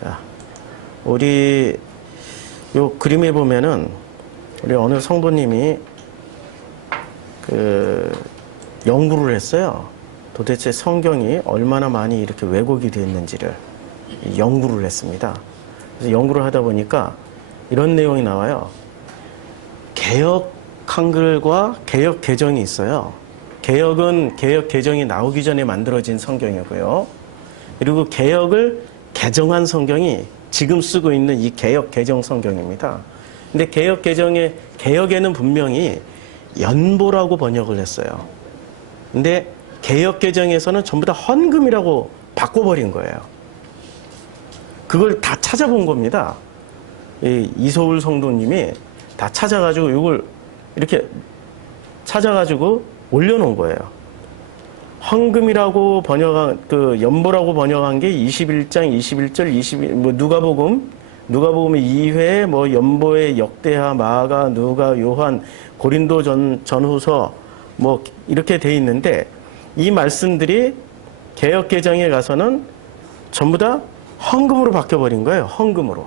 자, 우리 요 그림에 보면은 우리 어느 성도님이 연구를 했어요. 도대체 성경이 얼마나 많이 이렇게 왜곡이 됐는지를 연구를 했습니다. 그래서 연구를 하다 보니까 이런 내용이 나와요. 개역 한글과 개역 개정이 있어요. 개역은 개역 개정이 나오기 전에 만들어진 성경이고요. 그리고 개역을 개정한 성경이 지금 쓰고 있는 이 개역 개정 성경입니다. 근데 개역 개정의 개역에는 분명히 연보라고 번역을 했어요. 근데 개역 개정에서는 전부 다 헌금이라고 바꿔버린 거예요. 그걸 다 찾아본 겁니다. 이소울 성도님이 다 찾아가지고 이걸 이렇게 찾아가지고 올려놓은 거예요. 헌금이라고 번역한, 연보라고 번역한 게 21장 21절 22, 누가복음 2회, 연보의 역대하, 마가, 누가, 요한, 고린도 전후서, 이렇게 돼 있는데, 이 말씀들이 개역개정에 가서는 전부 다 헌금으로 바뀌어버린 거예요. 헌금으로.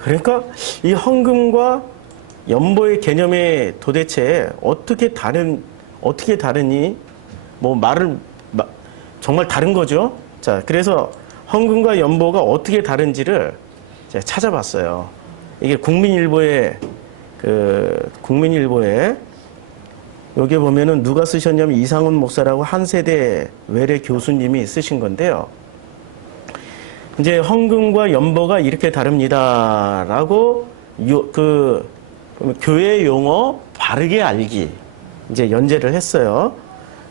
그러니까 이 헌금과 연보의 개념에 도대체 어떻게 다르니? 정말 다른 거죠. 자, 그래서 헌금과 연보가 어떻게 다른지를 제가 찾아봤어요. 이게 국민일보에 여기 보면은 누가 쓰셨냐면 이상훈 목사라고 한 세대 외래 교수님이 쓰신 건데요. 이제 헌금과 연보가 이렇게 다릅니다라고 교회 용어 바르게 알기 이제 연재를 했어요.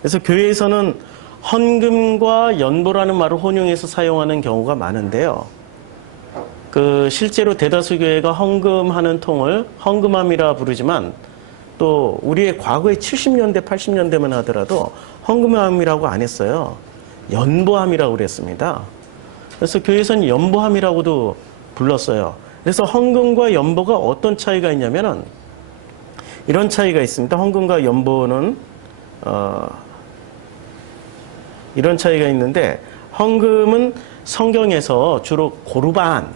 그래서 교회에서는 헌금과 연보라는 말을 혼용해서 사용하는 경우가 많은데요. 실제로 대다수 교회가 헌금하는 통을 헌금함이라 부르지만 또 우리의 과거의 70년대, 80년대만 하더라도 헌금함이라고 안 했어요. 연보함이라고 그랬습니다. 그래서 교회에서는 연보함이라고도 불렀어요. 그래서 헌금과 연보가 어떤 차이가 있냐면은 이런 차이가 있습니다. 헌금과 연보는 이런 차이가 있는데 헌금은 성경에서 주로 고르반,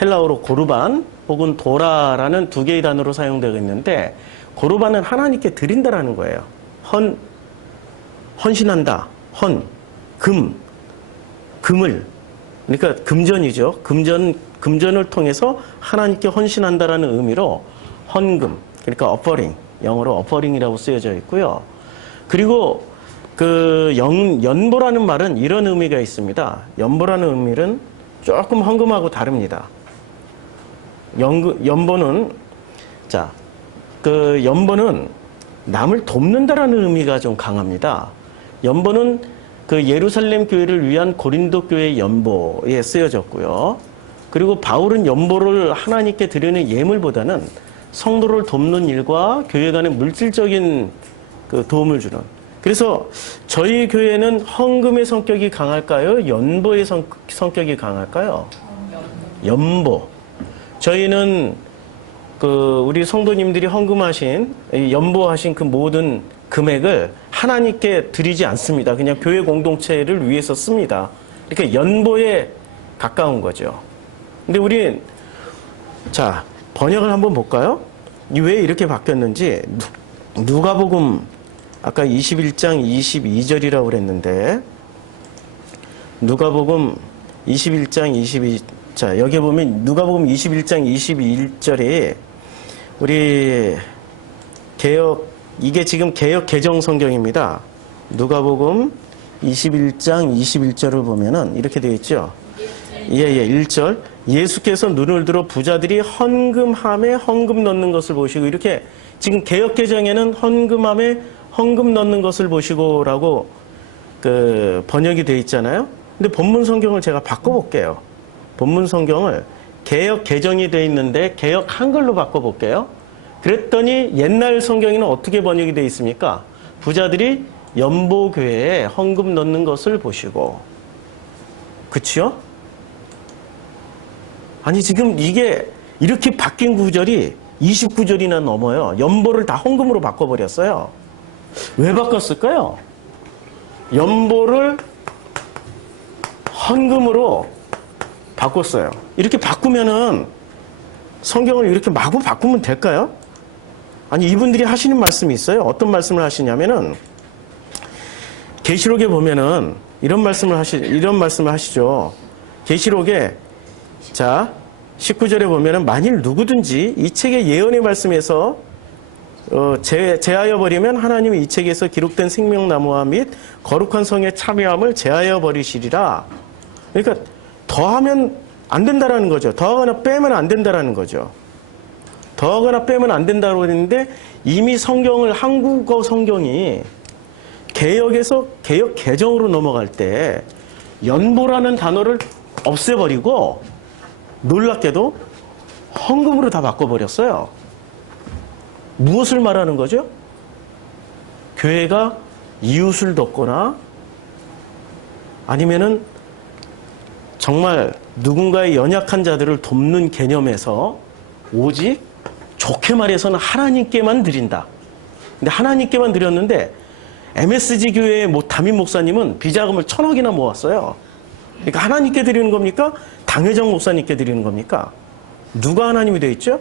헬라어로 고르반 혹은 도라라는 두 개의 단어로 사용되고 있는데 고르반은 하나님께 드린다라는 거예요. 헌신한다. 금을 그러니까 금전이죠. 금전을 통해서 하나님께 헌신한다라는 의미로 헌금, 그러니까 offering, 영어로 offering이라고 쓰여져 있고요. 그리고 연보라는 말은 이런 의미가 있습니다. 연보라는 의미는 조금 헌금하고 다릅니다. 연보는 남을 돕는다라는 의미가 좀 강합니다. 연보는 예루살렘 교회를 위한 고린도 교회의 연보에 쓰여졌고요. 그리고 바울은 연보를 하나님께 드리는 예물보다는 성도를 돕는 일과 교회 간의 물질적인 도움을 주는. 그래서 저희 교회는 헌금의 성격이 강할까요? 연보의 성격이 강할까요? 연보. 저희는 우리 성도님들이 헌금하신, 연보하신 그 모든 금액을 하나님께 드리지 않습니다. 그냥 교회 공동체를 위해서 씁니다. 그러니까 연보에 가까운 거죠. 근데 우리 번역을 한번 볼까요? 왜 이렇게 바뀌었는지 누가복음 아까 21장 22절이라고 그랬는데 누가복음 21장 22 여기 보면 누가복음 21장 21절에 우리 이게 지금 개역 개정 성경입니다. 누가복음 21장 21절을 보면은 이렇게 되어 있죠. 1절. 예수께서 눈을 들어 부자들이 헌금함에 헌금 넣는 것을 보시고 이렇게 지금 개역 개정에는 헌금함에 헌금 넣는 것을 보시고라고 번역이 되어 있잖아요. 근데 본문 성경을 제가 바꿔볼게요. 본문 성경을 개역 개정이 되어 있는데 개역 한글로 바꿔볼게요. 그랬더니 옛날 성경에는 어떻게 번역이 되어 있습니까? 부자들이 연보교회에 헌금 넣는 것을 보시고. 그치요? 아니 지금 이게 이렇게 바뀐 구절이 29절이나 넘어요. 연보를 다 헌금으로 바꿔버렸어요. 왜 바꿨을까요? 연보를 헌금으로 바꿨어요. 이렇게 바꾸면은 성경을 이렇게 마구 바꾸면 될까요? 아니, 이분들이 하시는 말씀이 있어요. 어떤 말씀을 하시냐면은 계시록에 보면은 이런 말씀을 하시죠. 계시록에 자 19절에 보면은 만일 누구든지 이 책의 예언의 말씀에서 제하여 버리면 하나님이 이 책에서 기록된 생명나무와 및 거룩한 성의 참여함을 제하여 버리시리라. 그러니까 더하면 안 된다라는 거죠. 더하거나 빼면 안 된다라는 거죠. 더하거나 빼면 안 된다고 했는데 이미 성경을 한국어 성경이 개역에서 개역 개정으로 넘어갈 때 연보라는 단어를 없애버리고 놀랍게도 헌금으로 다 바꿔버렸어요. 무엇을 말하는 거죠? 교회가 이웃을 돕거나 아니면은 정말 누군가의 연약한 자들을 돕는 개념에서 오직 좋게 말해서는 하나님께만 드린다. 근데 하나님께만 드렸는데 MSG 교회의 담임 목사님은 비자금을 1,000억이나 모았어요. 그러니까 하나님께 드리는 겁니까? 당회장 목사님께 드리는 겁니까? 누가 하나님이 되어 있죠?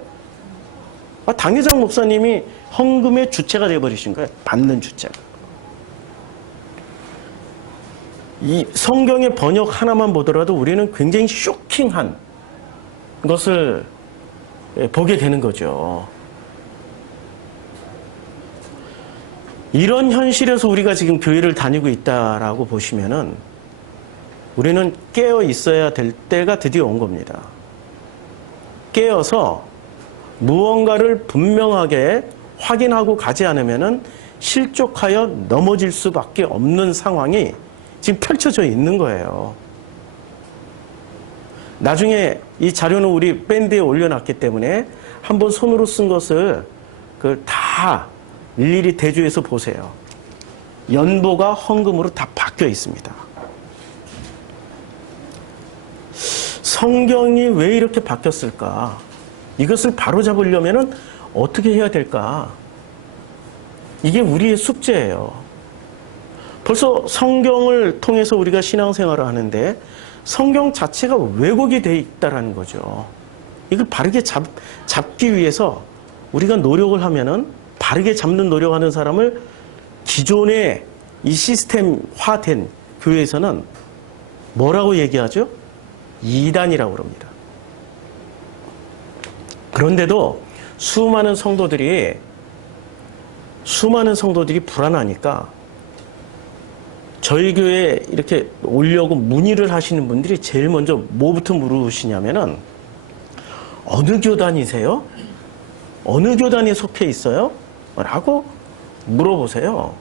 당회장 목사님이 헌금의 주체가 되어버리신 거예요. 받는 주체가. 이 성경의 번역 하나만 보더라도 우리는 굉장히 쇼킹한 것을 보게 되는 거죠. 이런 현실에서 우리가 지금 교회를 다니고 있다라고 보시면은 우리는 깨어 있어야 될 때가 드디어 온 겁니다. 깨어서 무언가를 분명하게 확인하고 가지 않으면은 실족하여 넘어질 수밖에 없는 상황이 지금 펼쳐져 있는 거예요. 나중에 이 자료는 우리 밴드에 올려놨기 때문에 한번 손으로 쓴 것을 다 일일이 대조해서 보세요. 연보가 헌금으로 다 바뀌어 있습니다. 성경이 왜 이렇게 바뀌었을까? 이것을 바로잡으려면 어떻게 해야 될까? 이게 우리의 숙제예요. 벌써 성경을 통해서 우리가 신앙생활을 하는데 성경 자체가 왜곡이 되어 있다는 거죠. 이걸 바르게 잡기 위해서 우리가 노력을 하면은 바르게 잡는 노력하는 사람을 기존의 이 시스템화된 교회에서는 뭐라고 얘기하죠? 이단이라고 그럽니다. 그런데도 수많은 성도들이 불안하니까 저희 교회에 이렇게 오려고 문의를 하시는 분들이 제일 먼저 뭐부터 물으시냐면은 어느 교단이세요? 어느 교단에 속해 있어요? 라고 물어보세요.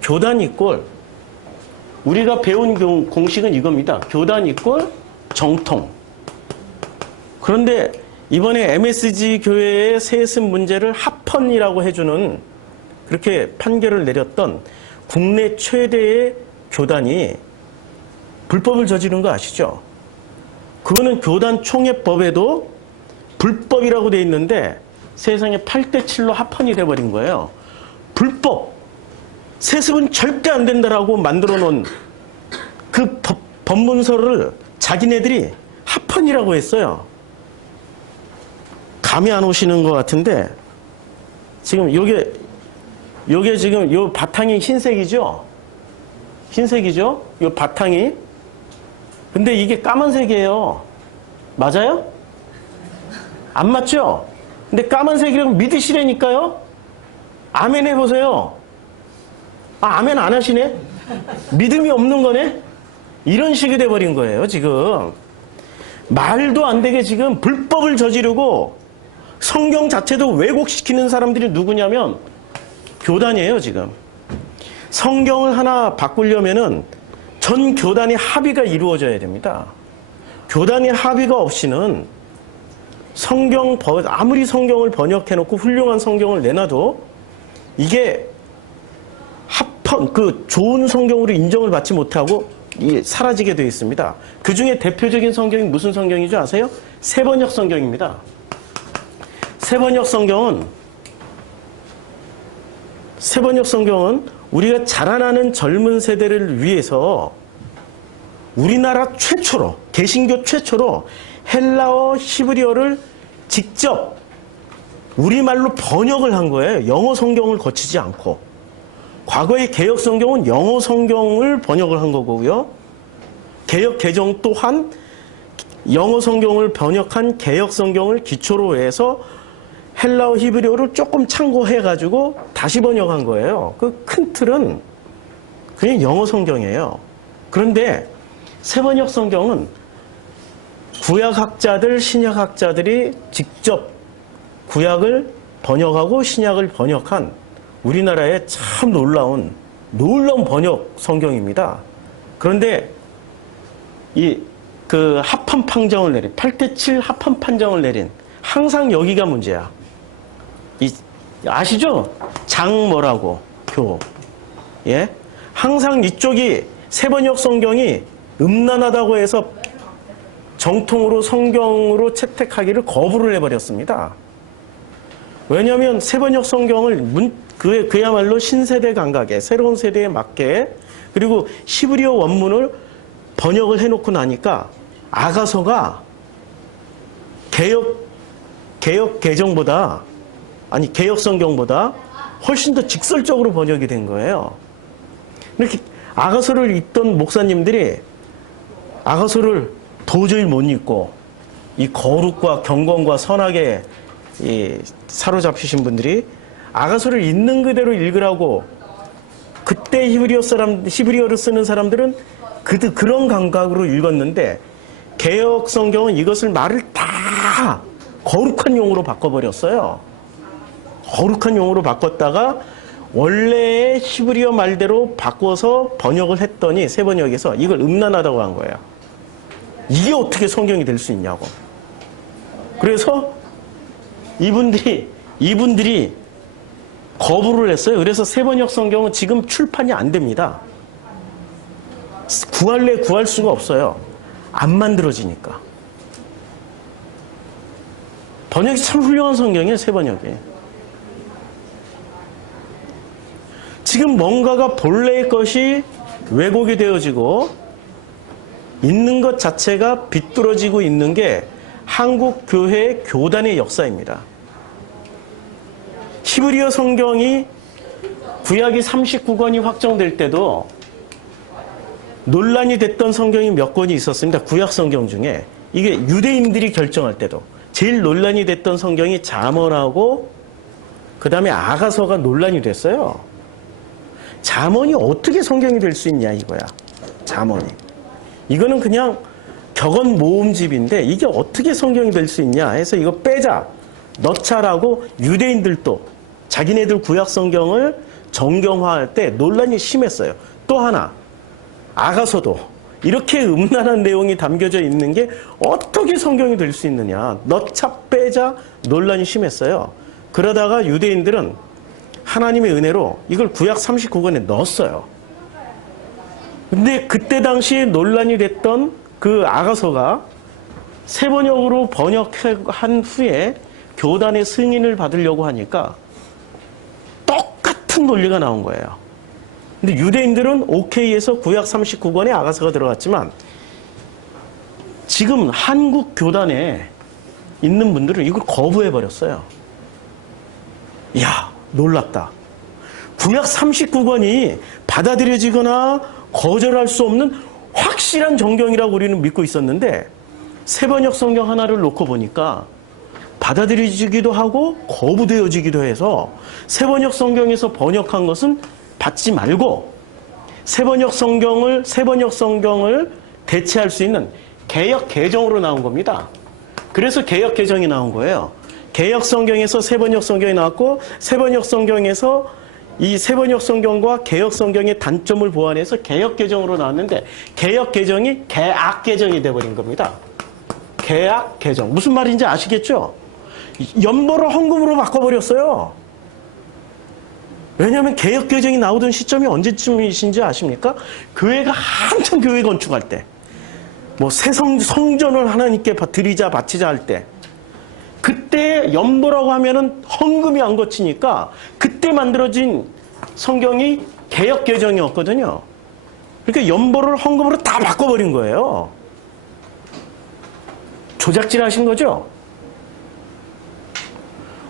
교단 이꼴 우리가 배운 공식은 이겁니다. 교단 이꼴 정통. 그런데 이번에 MSG 교회의 세습 문제를 합헌이라고 해주는 그렇게 판결을 내렸던 국내 최대의 교단이 불법을 저지른 거 아시죠? 그거는 교단 총회법에도 불법이라고 돼 있는데 세상에 8대7로 합헌이 돼버린 거예요. 불법! 세습은 절대 안 된다라고 만들어 놓은 그 법문서를 자기네들이 합헌이라고 했어요. 감이 안 오시는 것 같은데 지금 요게 지금 요 바탕이 흰색이죠? 흰색이죠? 요 바탕이. 근데 이게 까만색이에요. 맞아요? 안 맞죠? 근데 까만색이라고 믿으시라니까요? 아멘 해보세요. 아멘 안 하시네? 믿음이 없는 거네? 이런 식이 돼버린 거예요, 지금. 말도 안 되게 지금 불법을 저지르고 성경 자체도 왜곡시키는 사람들이 누구냐면 교단이에요, 지금. 성경을 하나 바꾸려면은 전 교단의 합의가 이루어져야 됩니다. 교단의 합의가 없이는 아무리 성경을 번역해놓고 훌륭한 성경을 내놔도 이게 좋은 성경으로 인정을 받지 못하고 사라지게 되어 있습니다. 그 중에 대표적인 성경이 무슨 성경이죠? 아세요? 새번역 성경입니다. 새번역 성경은 우리가 자라나는 젊은 세대를 위해서 우리나라 최초로, 개신교 최초로 헬라어, 히브리어를 직접 우리말로 번역을 한 거예요. 영어 성경을 거치지 않고. 과거의 개혁 성경은 영어 성경을 번역을 한 거고요. 개혁 개정 또한 영어 성경을 번역한 개혁 성경을 기초로 해서 헬라어, 히브리어를 조금 참고해가지고 다시 번역한 거예요. 그 큰 틀은 그냥 영어 성경이에요. 그런데 새번역 성경은 구약학자들, 신약학자들이 직접 구약을 번역하고 신약을 번역한 우리나라의 참 놀라운 번역 성경입니다. 그런데 그 합한 판정을 내린 8대7 합한 판정을 내린 항상 여기가 문제야. 아시죠? 장 뭐라고 교. 예? 항상 이쪽이 새번역 성경이 음란하다고 해서 정통으로 성경으로 채택하기를 거부를 해버렸습니다. 왜냐하면 새번역 성경을 그야말로 신세대 감각에 새로운 세대에 맞게 그리고 히브리어 원문을 번역을 해놓고 나니까 아가서가 개혁 개정보다 아니 개혁 성경보다 훨씬 더 직설적으로 번역이 된 거예요. 이렇게 아가서를 읽던 목사님들이 아가서를 도저히 못 읽고 이 거룩과 경건과 선악에 사로잡히신 분들이 아가서를 있는 그대로 읽으라고 그때 히브리어를 쓰는 사람들은 그런 감각으로 읽었는데 개혁 성경은 이것을 말을 다 거룩한 용어로 바꿔버렸어요. 거룩한 용어로 바꿨다가 원래의 히브리어 말대로 바꿔서 번역을 했더니 새번역에서 이걸 음란하다고 한 거예요. 이게 어떻게 성경이 될 수 있냐고. 그래서 이분들이 거부를 했어요. 그래서 새번역 성경은 지금 출판이 안 됩니다. 구할 수가 없어요. 안 만들어지니까. 번역이 참 훌륭한 성경이에요, 새번역이. 지금 뭔가가 본래의 것이 왜곡이 되어지고 있는 것 자체가 비뚤어지고 있는 게 한국 교회의 교단의 역사입니다. 히브리어 성경이 구약이 39권이 확정될 때도 논란이 됐던 성경이 몇 권이 있었습니다. 구약 성경 중에. 이게 유대인들이 결정할 때도. 제일 논란이 됐던 성경이 잠언하고 그 다음에 아가서가 논란이 됐어요. 잠언이 어떻게 성경이 될 수 있냐 이거야. 잠언이. 이거는 그냥 격언 모음집인데 이게 어떻게 성경이 될 수 있냐 해서 이거 빼자. 넣자라고 유대인들도 자기네들 구약 성경을 정경화할 때 논란이 심했어요. 또 하나. 아가서도 이렇게 음란한 내용이 담겨져 있는 게 어떻게 성경이 될 수 있느냐. 넣자 빼자 논란이 심했어요. 그러다가 유대인들은 하나님의 은혜로 이걸 구약 39권에 넣었어요. 근데 그때 당시에 논란이 됐던 그 아가서가 새번역으로 번역한 후에 교단의 승인을 받으려고 하니까 똑같은 논리가 나온 거예요. 근데 유대인들은 오케이에서 구약 39권에 아가서가 들어갔지만 지금 한국 교단에 있는 분들은 이걸 거부해버렸어요. 이야, 놀랍다. 구약 39권이 받아들여지거나 거절할 수 없는 확실한 정경이라고 우리는 믿고 있었는데 새번역 성경 하나를 놓고 보니까 받아들여지기도 하고 거부되어지기도 해서 새번역 성경에서 번역한 것은 받지 말고 새번역 성경을 대체할 수 있는 개역 개정으로 나온 겁니다. 그래서 개역 개정이 나온 거예요. 개역 성경에서 새번역 성경이 나왔고 새번역 성경에서 이 새번역 성경과 개역 성경의 단점을 보완해서 개역 개정으로 나왔는데 개역 개정이 개악 개정이 돼버린 겁니다. 개악 개정. 무슨 말인지 아시겠죠? 연보를 헌금으로 바꿔버렸어요. 왜냐하면 개역 개정이 나오던 시점이 언제쯤이신지 아십니까? 교회가 한참 교회 건축할 때, 뭐 새 성전을 하나님께 드리자 바치자 할 때, 그때 연보라고 하면은 헌금이 안 거치니까 그때 만들어진 성경이 개역 개정이었거든요. 그러니까 연보를 헌금으로 다 바꿔버린 거예요. 조작질 하신 거죠?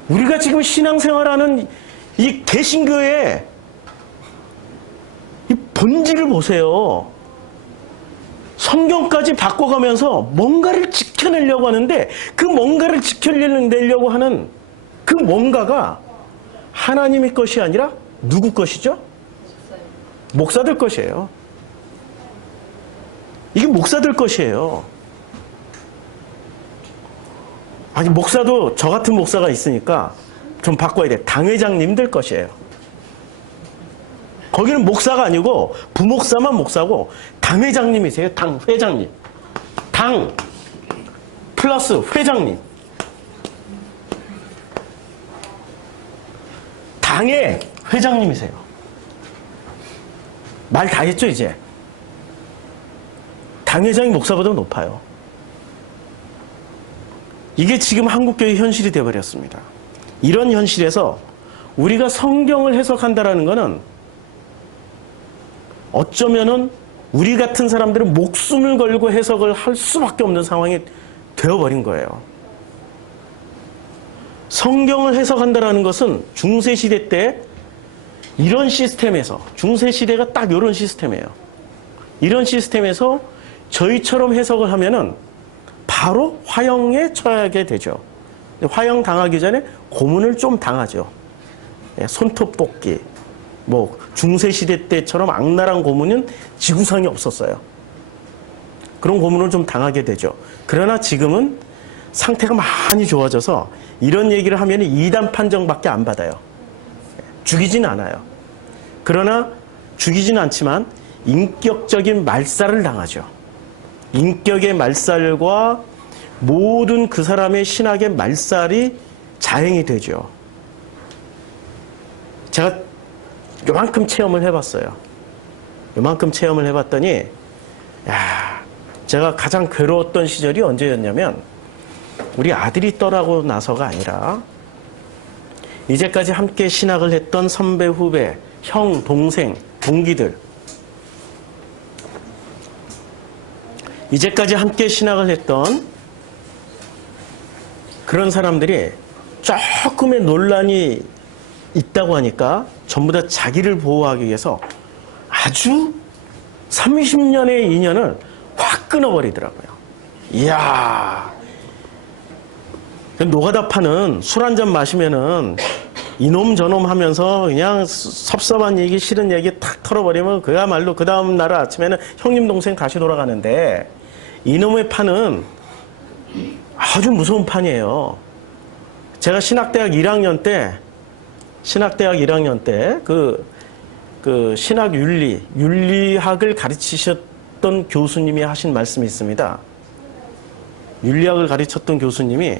우리가 지금 신앙생활하는 이 개신교의 이 본질을 보세요. 성경까지 바꿔가면서 뭔가를 지켜내려고 하는데 그 뭔가를 지켜내려고 하는 그 뭔가가 하나님의 것이 아니라 누구 것이죠? 목사들 것이에요. 이게 목사들 것이에요. 아니 목사도 저 같은 목사가 있으니까 좀 바꿔야 돼. 당회장님들 것이에요. 거기는 목사가 아니고 부목사만 목사고 당회장님이세요. 당회장님. 당 플러스 회장님. 당의 회장님이세요. 말 다 했죠 이제. 당회장이 목사보다 높아요. 이게 지금 한국교회의 현실이 되어버렸습니다. 이런 현실에서 우리가 성경을 해석한다라는 것은 어쩌면은 우리 같은 사람들은 목숨을 걸고 해석을 할 수밖에 없는 상황이 되어버린 거예요. 성경을 해석한다라는 것은 중세시대 때 이런 시스템에서, 중세시대가 딱 이런 시스템이에요. 이런 시스템에서 저희처럼 해석을 하면은 바로 화형에 처하게 되죠. 화형 당하기 전에 고문을 좀 당하죠. 손톱 뽑기. 뭐 중세시대 때처럼 악랄한 고문은 지구상에 없었어요. 그런 고문을 좀 당하게 되죠. 그러나 지금은 상태가 많이 좋아져서 이런 얘기를 하면 이단 판정밖에 안 받아요. 죽이진 않아요. 그러나 죽이진 않지만 인격적인 말살을 당하죠. 인격의 말살과 모든 그 사람의 신학의 말살이 자행이 되죠. 제가 요만큼 체험을 해봤어요. 요만큼 체험을 해봤더니 제가 가장 괴로웠던 시절이 언제였냐면 우리 아들이 떠나고 나서가 아니라 이제까지 함께 신학을 했던 선배, 후배, 형, 동생, 동기들 이제까지 함께 신학을 했던 그런 사람들이 조금의 논란이 있다고 하니까 전부 다 자기를 보호하기 위해서 아주 30년의 인연을 확 끊어버리더라고요. 이야, 노가다 파는 술 한잔 마시면은 이놈 저놈 하면서 그냥 섭섭한 얘기, 싫은 얘기 탁 털어버리면 그야말로 그 다음 날 아침에는 형님 동생 다시 돌아가는데 이놈의 판은 아주 무서운 판이에요. 제가 신학대학 1학년 때 그 신학 윤리학을 가르치셨던 교수님이 하신 말씀이 있습니다. 윤리학을 가르쳤던 교수님이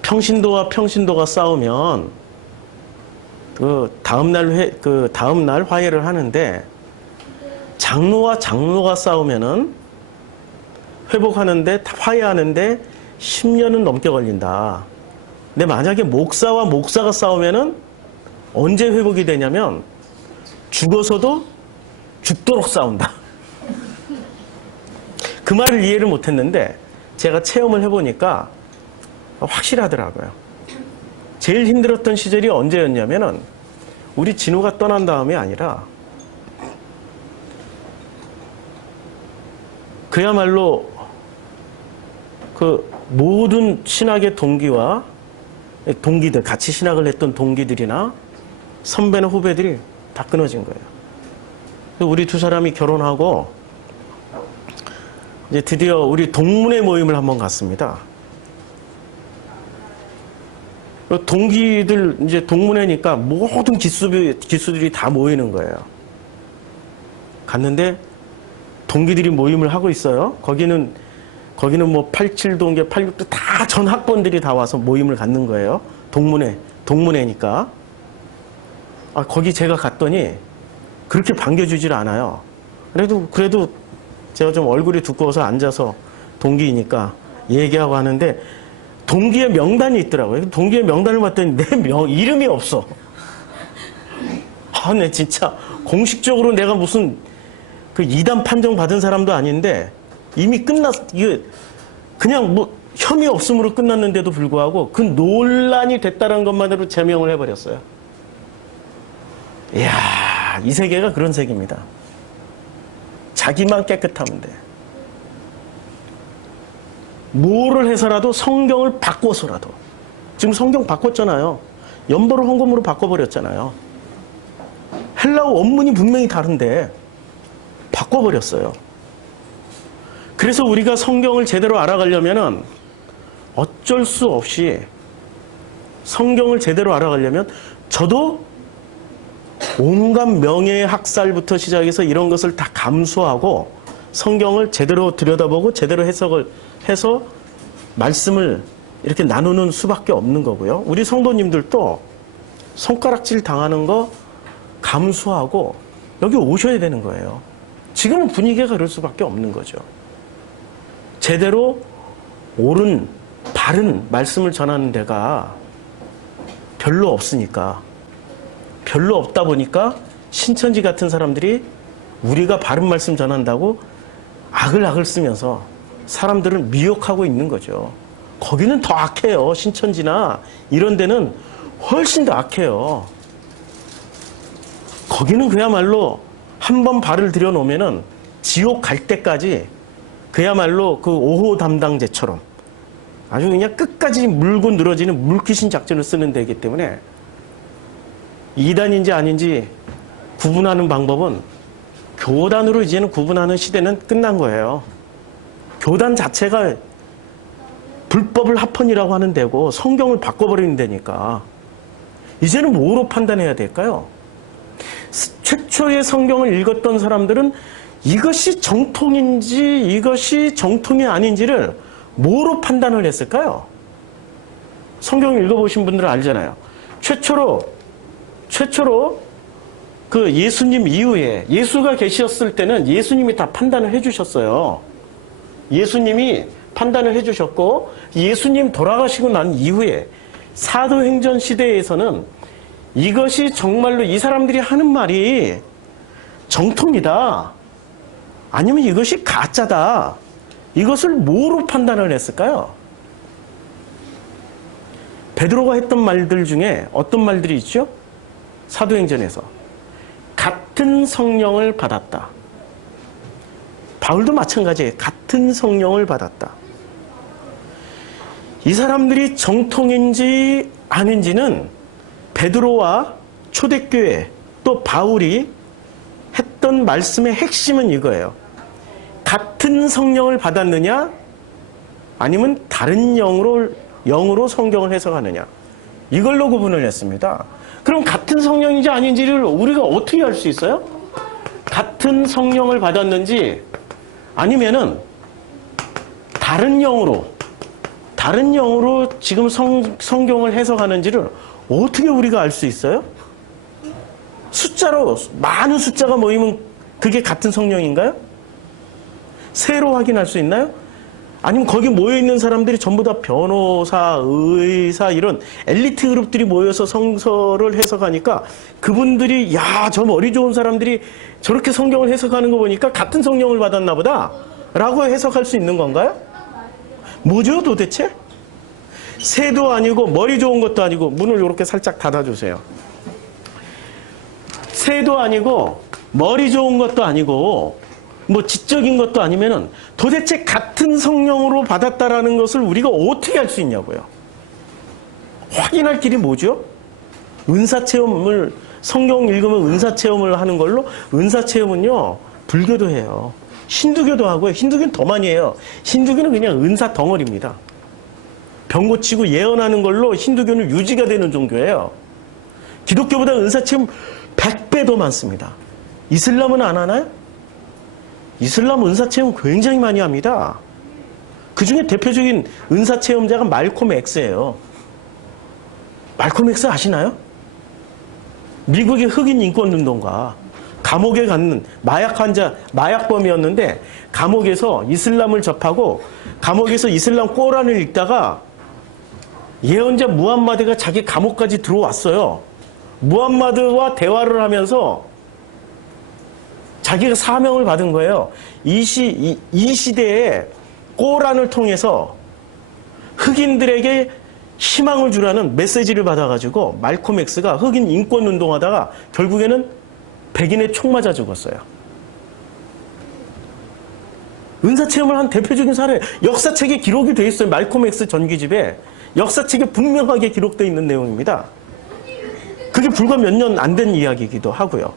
평신도와 평신도가 싸우면 그 다음날 화해를 하는데 장로와 장로가 싸우면은 회복하는데 화해하는데 10년은 넘게 걸린다. 근데 만약에 목사와 목사가 싸우면은 언제 회복이 되냐면 죽어서도 죽도록 싸운다. 그 말을 이해를 못했는데 제가 체험을 해보니까 확실하더라고요. 제일 힘들었던 시절이 언제였냐면은 우리 진우가 떠난 다음이 아니라 그야말로 그 모든 신학의 동기들, 같이 신학을 했던 동기들이나 선배나 후배들이 다 끊어진 거예요. 우리 두 사람이 결혼하고 이제 드디어 우리 동문회 모임을 한번 갔습니다. 동기들 이제 동문회니까 모든 기수들이 다 모이는 거예요. 갔는데 동기들이 모임을 하고 있어요. 거기는 뭐 87동계, 86도 다 전 학번들이 다 와서 모임을 갖는 거예요. 동문회니까. 거기 제가 갔더니 그렇게 반겨주질 않아요. 그래도 제가 좀 얼굴이 두꺼워서 앉아서 동기이니까 얘기하고 하는데 동기의 명단이 있더라고요. 동기의 명단을 봤더니 내 이름이 없어. 내 진짜 공식적으로 내가 무슨 그 이단 판정 받은 사람도 아닌데 이미 이게 그냥 뭐 혐의 없음으로 끝났는데도 불구하고 그 논란이 됐다는 것만으로 제명을 해버렸어요. 이야, 이 세계가 그런 세계입니다. 자기만 깨끗하면 돼. 뭐를 해서라도 성경을 바꿔서라도. 지금 성경 바꿨잖아요. 연보를 헌금으로 바꿔버렸잖아요. 헬라어 원문이 분명히 다른데 바꿔버렸어요. 그래서 우리가 성경을 제대로 알아가려면은 어쩔 수 없이 성경을 제대로 알아가려면 저도 온갖 명예학살부터 시작해서 이런 것을 다 감수하고 성경을 제대로 들여다보고 제대로 해석을 해서 말씀을 이렇게 나누는 수밖에 없는 거고요. 우리 성도님들도 손가락질 당하는 거 감수하고 여기 오셔야 되는 거예요. 지금은 분위기가 그럴 수밖에 없는 거죠. 제대로 옳은 바른 말씀을 전하는 데가 별로 없으니까, 별로 없다 보니까 신천지 같은 사람들이 우리가 바른 말씀 전한다고 악을 쓰면서 사람들을 미혹하고 있는 거죠. 거기는 더 악해요. 신천지나 이런 데는 훨씬 더 악해요. 거기는 그야말로 한번 발을 들여놓으면은 지옥 갈 때까지 그야말로 그 5호 담당제처럼 아주 그냥 끝까지 물고 늘어지는 물귀신 작전을 쓰는 데이기 때문에 이단인지 아닌지 구분하는 방법은 교단으로 이제는 구분하는 시대는 끝난 거예요. 교단 자체가 불법을 합헌이라고 하는 데고 성경을 바꿔버리는 데니까 이제는 뭐로 판단해야 될까요? 최초의 성경을 읽었던 사람들은 이것이 정통인지 이것이 정통이 아닌지를 뭐로 판단을 했을까요? 성경을 읽어보신 분들은 알잖아요. 최초로 그 예수님 이후에 예수가 계셨을 때는 예수님이 다 판단을 해주셨어요. 예수님이 판단을 해주셨고 예수님 돌아가시고 난 이후에 사도행전 시대에서는 이것이 정말로 이 사람들이 하는 말이 정통이다. 아니면 이것이 가짜다. 이것을 뭐로 판단을 했을까요? 베드로가 했던 말들 중에 어떤 말들이 있죠? 사도행전에서 같은 성령을 받았다. 바울도 마찬가지예요. 같은 성령을 받았다. 이 사람들이 정통인지 아닌지는 베드로와 초대교회 또 바울이 했던 말씀의 핵심은 이거예요. 같은 성령을 받았느냐 아니면 다른 영으로 성경을 해석하느냐 이걸로 구분을 했습니다. 그럼 같은 성령인지 아닌지를 우리가 어떻게 알 수 있어요? 같은 성령을 받았는지 아니면은 다른 영으로 지금 성경을 해석하는지를 어떻게 우리가 알 수 있어요? 숫자로 많은 숫자가 모이면 그게 같은 성령인가요? 세로 확인할 수 있나요? 아니면 거기 모여있는 사람들이 전부 다 변호사, 의사 이런 엘리트 그룹들이 모여서 성서를 해석하니까 그분들이 야, 저 머리 좋은 사람들이 저렇게 성경을 해석하는 거 보니까 같은 성령을 받았나 보다 라고 해석할 수 있는 건가요? 뭐죠 도대체? 새도 아니고 머리 좋은 것도 아니고 문을 이렇게 살짝 닫아주세요. 새도 아니고 머리 좋은 것도 아니고 뭐 지적인 것도 아니면은 도대체 같은 성령으로 받았다라는 것을 우리가 어떻게 할 수 있냐고요. 확인할 길이 뭐죠? 은사체험을 성경 읽으면 은사체험을 하는 걸로 은사체험은요 불교도 해요. 힌두교도 하고요. 힌두교는 더 많이 해요. 힌두교는 그냥 은사 덩어리입니다. 병 고치고 예언하는 걸로 힌두교는 유지가 되는 종교예요. 기독교보다 은사체험 100배 더 많습니다. 이슬람은 안 하나요? 이슬람 은사체험 굉장히 많이 합니다. 그 중에 대표적인 은사체험자가 말콤 X예요. 말콤 X 아시나요? 미국의 흑인 인권운동가. 감옥에 갔는 마약 환자, 마약범이었는데 감옥에서 이슬람을 접하고 감옥에서 이슬람 꼬란을 읽다가 예언자 무함마드가 자기 감옥까지 들어왔어요. 무함마드와 대화를 하면서 자기가 사명을 받은 거예요. 이 시대에 꼬란을 통해서 흑인들에게 희망을 주라는 메시지를 받아가지고 말콤 X가 흑인 인권 운동하다가 결국에는 백인의 총 맞아 죽었어요. 은사체험을 한 대표적인 사례, 역사책에 기록이 되어 있어요. 말콤 X 전기집에 역사책에 분명하게 기록되어 있는 내용입니다. 그게 불과 몇 년 안 된 이야기이기도 하고요.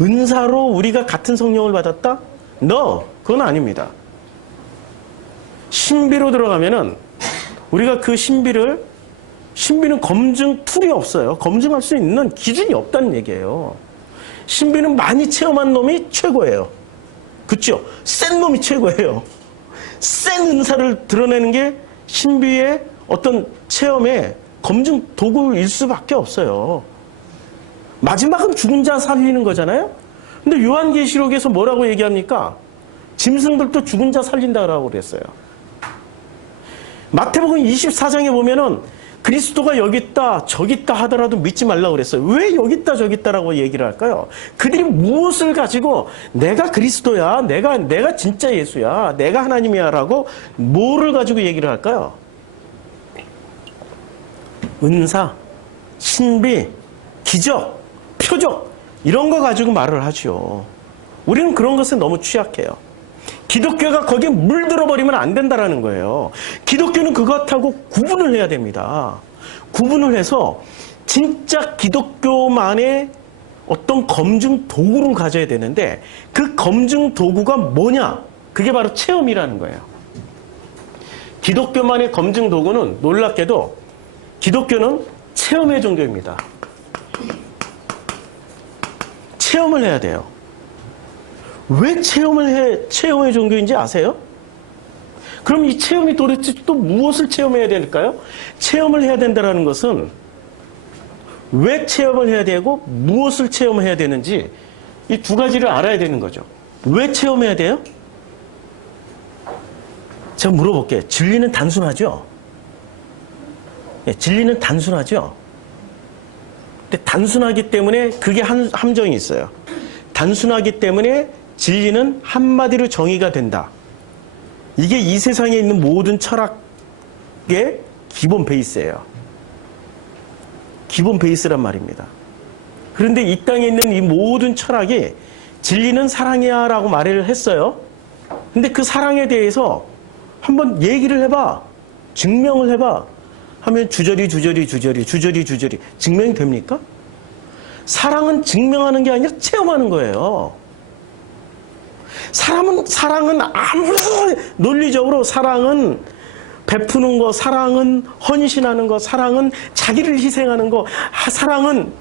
은사로 우리가 같은 성령을 받았다? No, 그건 아닙니다. 신비로 들어가면은 우리가 그 신비는 검증 툴이 없어요. 검증할 수 있는 기준이 없다는 얘기예요. 신비는 많이 체험한 놈이 최고예요. 그렇죠? 센 놈이 최고예요. 센 은사를 드러내는 게 신비의 어떤 체험의 검증 도구일 수밖에 없어요. 마지막은 죽은 자 살리는 거잖아요. 근데 요한계시록에서 뭐라고 얘기합니까? 짐승들도 죽은 자 살린다라고 그랬어요. 마태복음 24장에 보면은 그리스도가 여기 있다 저기 있다 하더라도 믿지 말라고 그랬어요. 왜 여기 있다 저기 있다라고 얘기를 할까요? 그들이 무엇을 가지고 내가 그리스도야, 내가 진짜 예수야, 내가 하나님이야 라고 뭐를 가지고 얘기를 할까요? 은사, 신비, 기적, 표적 이런 거 가지고 말을 하죠. 우리는 그런 것에 너무 취약해요. 기독교가 거기에 물들어 버리면 안 된다라는 거예요. 기독교는 그것하고 구분을 해야 됩니다. 구분을 해서 진짜 기독교만의 어떤 검증 도구를 가져야 되는데 그 검증 도구가 뭐냐? 그게 바로 체험이라는 거예요. 기독교만의 검증 도구는 놀랍게도 기독교는 체험의 종교입니다. 체험을 해야 돼요. 왜 체험의 종교인지 아세요? 그럼 이 체험이 도대체 또 무엇을 체험해야 될까요? 체험을 해야 된다는 것은 왜 체험을 해야 되고 무엇을 체험해야 되는지 이 두 가지를 알아야 되는 거죠. 왜 체험해야 돼요? 제가 물어볼게요. 진리는 단순하죠? 네, 진리는 단순하죠? 근데 단순하기 때문에 그게 함정이 있어요. 단순하기 때문에 진리는 한마디로 정의가 된다. 이게 이 세상에 있는 모든 철학의 기본 베이스예요. 기본 베이스란 말입니다. 그런데 이 땅에 있는 이 모든 철학이 진리는 사랑이야 라고 말을 했어요. 근데 그 사랑에 대해서 한번 얘기를 해봐. 증명을 해봐. 하면 주저리 증명이 됩니까? 사랑은 증명하는 게 아니라 체험하는 거예요. 사랑은 아무리 논리적으로 사랑은 베푸는 거, 사랑은 헌신하는 거, 사랑은 자기를 희생하는 거, 사랑은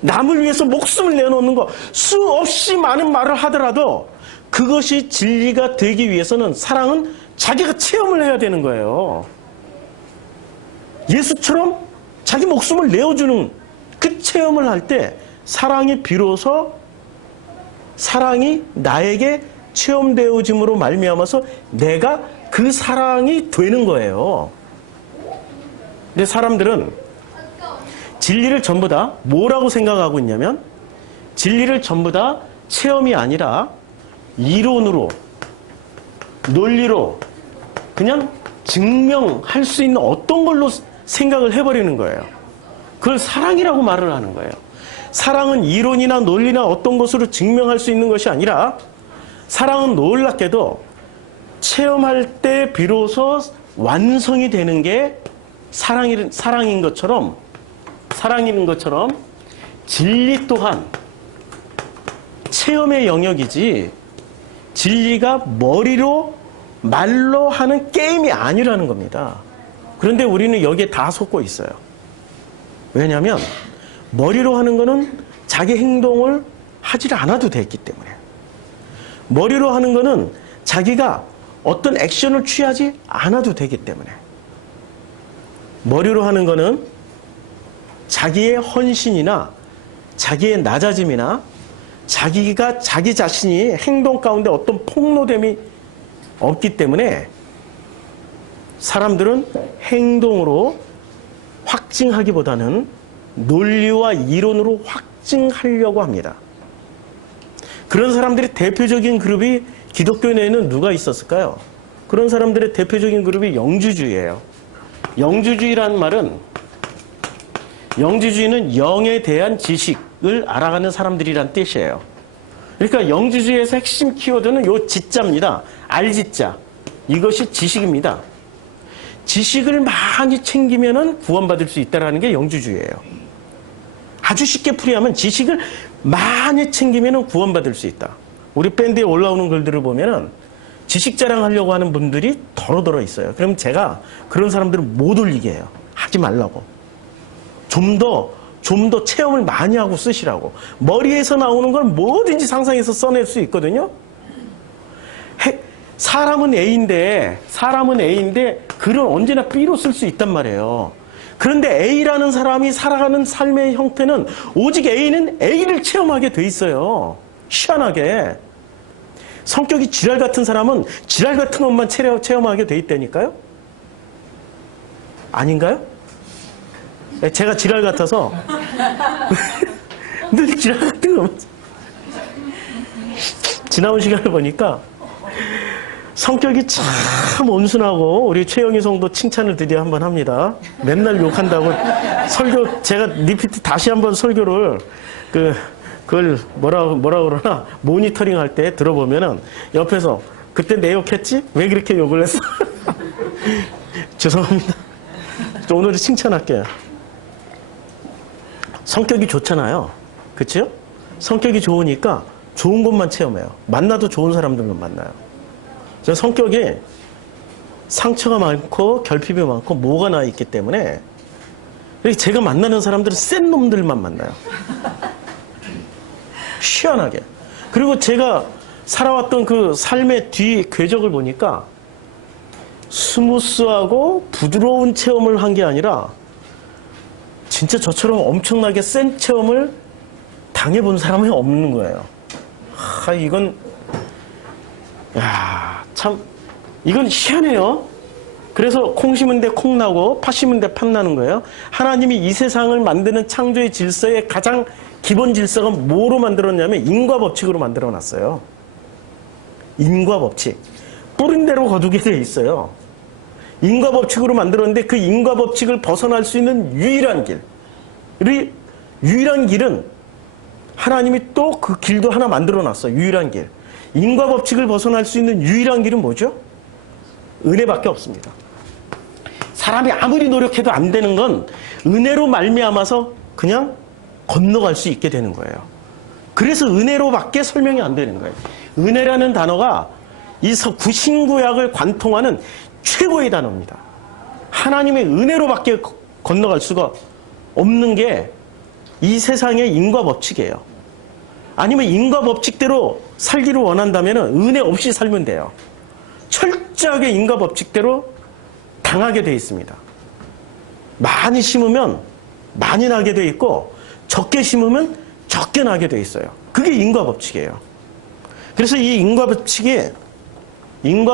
남을 위해서 목숨을 내놓는 거 수없이 많은 말을 하더라도 그것이 진리가 되기 위해서는 사랑은 자기가 체험을 해야 되는 거예요. 예수처럼 자기 목숨을 내어주는 그 체험을 할 때 사랑이 비로소 사랑이 나에게 체험되어짐으로 말미암아서 내가 그 사랑이 되는 거예요. 근데 사람들은 진리를 전부 다 뭐라고 생각하고 있냐면 진리를 전부 다 체험이 아니라 이론으로 논리로 그냥 증명할 수 있는 어떤 걸로 생각을 해버리는 거예요. 그걸 사랑이라고 말을 하는 거예요. 사랑은 이론이나 논리나 어떤 것으로 증명할 수 있는 것이 아니라 사랑은 놀랍게도 체험할 때 비로소 완성이 되는 게 사랑인 것처럼 진리 또한 체험의 영역이지 진리가 말로 하는 게임이 아니라는 겁니다. 그런데 우리는 여기에 다 속고 있어요. 왜냐하면 머리로 하는 거는 자기 행동을 하지 않아도 됐기 때문에 머리로 하는 거는 자기가 어떤 액션을 취하지 않아도 되기 때문에 머리로 하는 거는 자기의 헌신이나 자기의 낮아짐이나 자기 자신이 행동 가운데 어떤 폭로됨이 없기 때문에 사람들은 행동으로 확증하기보다는 논리와 이론으로 확증하려고 합니다. 그런 사람들의 대표적인 그룹이 기독교 내에는 누가 있었을까요? 그런 사람들의 대표적인 그룹이 영주주의예요. 영주주의라는 말은 영주주의는 영에 대한 지식을 알아가는 사람들이란 뜻이에요. 그러니까 영주주의에서 핵심 키워드는 요 지자입니다. 알지자. 이것이 지식입니다. 지식을 많이 챙기면은 구원받을 수 있다는 게 영주주의예요. 아주 쉽게 풀이하면 지식을 많이 챙기면은 구원받을 수 있다. 우리 밴드에 올라오는 글들을 보면은 지식 자랑하려고 하는 분들이 더러더러 있어요. 그럼 제가 그런 사람들을 못 올리게 해요. 하지 말라고. 좀 더 체험을 많이 하고 쓰시라고. 머리에서 나오는 걸 뭐든지 상상해서 써낼 수 있거든요. 사람은 A인데 글은 언제나 B로 쓸 수 있단 말이에요. 그런데 A라는 사람이 살아가는 삶의 형태는 오직 A는 A를 체험하게 돼 있어요. 희한하게. 성격이 지랄 같은 사람은 지랄 같은 것만 체험하게 돼 있다니까요? 아닌가요? 제가 지랄 같아서 늘 지랄 같은 것만. 지나온 시간을 보니까 성격이 참 온순하고 우리 최영희 성도 칭찬을 드디어 한번 합니다. 맨날 욕한다고 설교 제가 리피트 다시 한번 설교를 그걸 뭐라 그러나 모니터링 할 때 들어보면은 옆에서 그때 내 욕했지? 왜 그렇게 욕을 했어? 죄송합니다. 오늘은 칭찬할게요. 성격이 좋잖아요. 그렇죠? 성격이 좋으니까 좋은 것만 체험해요. 만나도 좋은 사람들만 만나요. 저 성격이 상처가 많고 결핍이 많고 뭐가 나 있기 때문에 제가 만나는 사람들은 센 놈들만 만나요. 희한하게. 그리고 제가 살아왔던 그 삶의 뒤 궤적을 보니까 스무스하고 부드러운 체험을 한 게 아니라 진짜 저처럼 엄청나게 센 체험을 당해본 사람이 없는 거예요. 이건 희한해요. 그래서 콩 심은 데 콩 나고 팥 심은 데 팥 나는 거예요. 하나님이 이 세상을 만드는 창조의 질서의 가장 기본 질서가 뭐로 만들었냐면 인과 법칙으로 만들어 놨어요. 인과 법칙. 뿌린 대로 거두게 돼 있어요. 인과 법칙으로 만들었는데 그 인과 법칙을 벗어날 수 있는 유일한 길. 유일한 길은 하나님이 또 그 길도 하나 만들어 놨어요. 유일한 길. 인과 법칙을 벗어날 수 있는 유일한 길은 뭐죠? 은혜밖에 없습니다. 사람이 아무리 노력해도 안 되는 건 은혜로 말미암아서 그냥 건너갈 수 있게 되는 거예요. 그래서 은혜로밖에 설명이 안 되는 거예요. 은혜라는 단어가 이 신구약을 관통하는 최고의 단어입니다. 하나님의 은혜로밖에 건너갈 수가 없는 게 이 세상의 인과 법칙이에요. 아니면 인과 법칙대로 살기를 원한다면 은혜 없이 살면 돼요. 철저하게 인과 법칙대로 당하게 돼 있습니다. 많이 심으면 많이 나게 돼 있고 적게 심으면 적게 나게 돼 있어요. 그게 인과 법칙이에요. 그래서 이 인과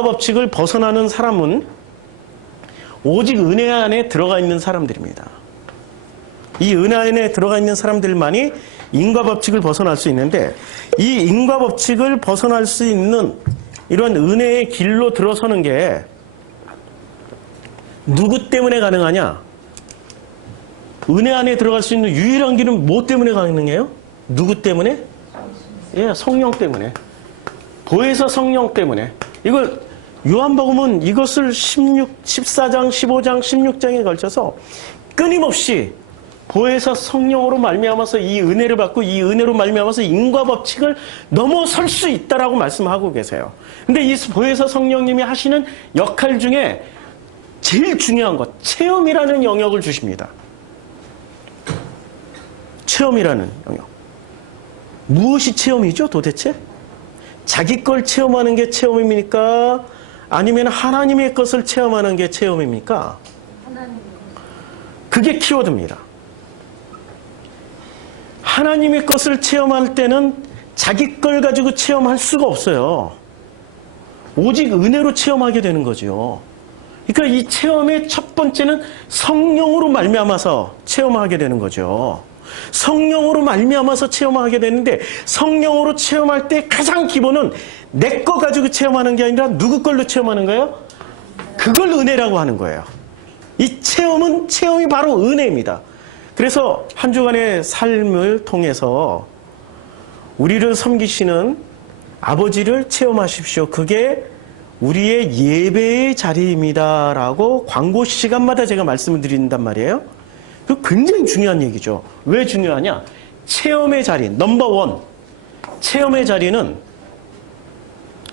법칙을 벗어나는 사람은 오직 은혜 안에 들어가 있는 사람들입니다. 이 은혜 안에 들어가 있는 사람들만이 인과 법칙을 벗어날 수 있는데 이 인과 법칙을 벗어날 수 있는 이런 은혜의 길로 들어서는 게 누구 때문에 가능하냐? 은혜 안에 들어갈 수 있는 유일한 길은 뭐 때문에 가능해요? 누구 때문에? 예, 성령 때문에. 보혜사 성령 때문에. 이걸 요한복음은 이것을 14장, 15장, 16장에 걸쳐서 끊임없이 보혜사 성령으로 말미암아서 이 은혜를 받고 이 은혜로 말미암아서 인과 법칙을 넘어설 수 있다라고 말씀하고 계세요. 근데 이 보혜사 성령님이 하시는 역할 중에 제일 중요한 것, 체험이라는 영역을 주십니다. 체험이라는 영역. 무엇이 체험이죠, 도대체? 자기 걸 체험하는 게 체험입니까? 아니면 하나님의 것을 체험하는 게 체험입니까? 그게 키워드입니다. 하나님의 것을 체험할 때는 자기 걸 가지고 체험할 수가 없어요. 오직 은혜로 체험하게 되는 거죠. 그러니까 이 체험의 첫 번째는 성령으로 말미암아서 체험하게 되는 거죠. 성령으로 말미암아서 체험하게 되는데 성령으로 체험할 때 가장 기본은 내 거 가지고 체험하는 게 아니라 누구 걸로 체험하는 거예요? 그걸 은혜라고 하는 거예요. 이 체험이 바로 은혜입니다. 그래서 한 주간의 삶을 통해서 우리를 섬기시는 아버지를 체험하십시오. 그게 우리의 예배의 자리입니다라고 광고 시간마다 제가 말씀을 드린단 말이에요. 그 굉장히 중요한 얘기죠. 왜 중요하냐? 체험의 자리, 넘버원. 체험의 자리는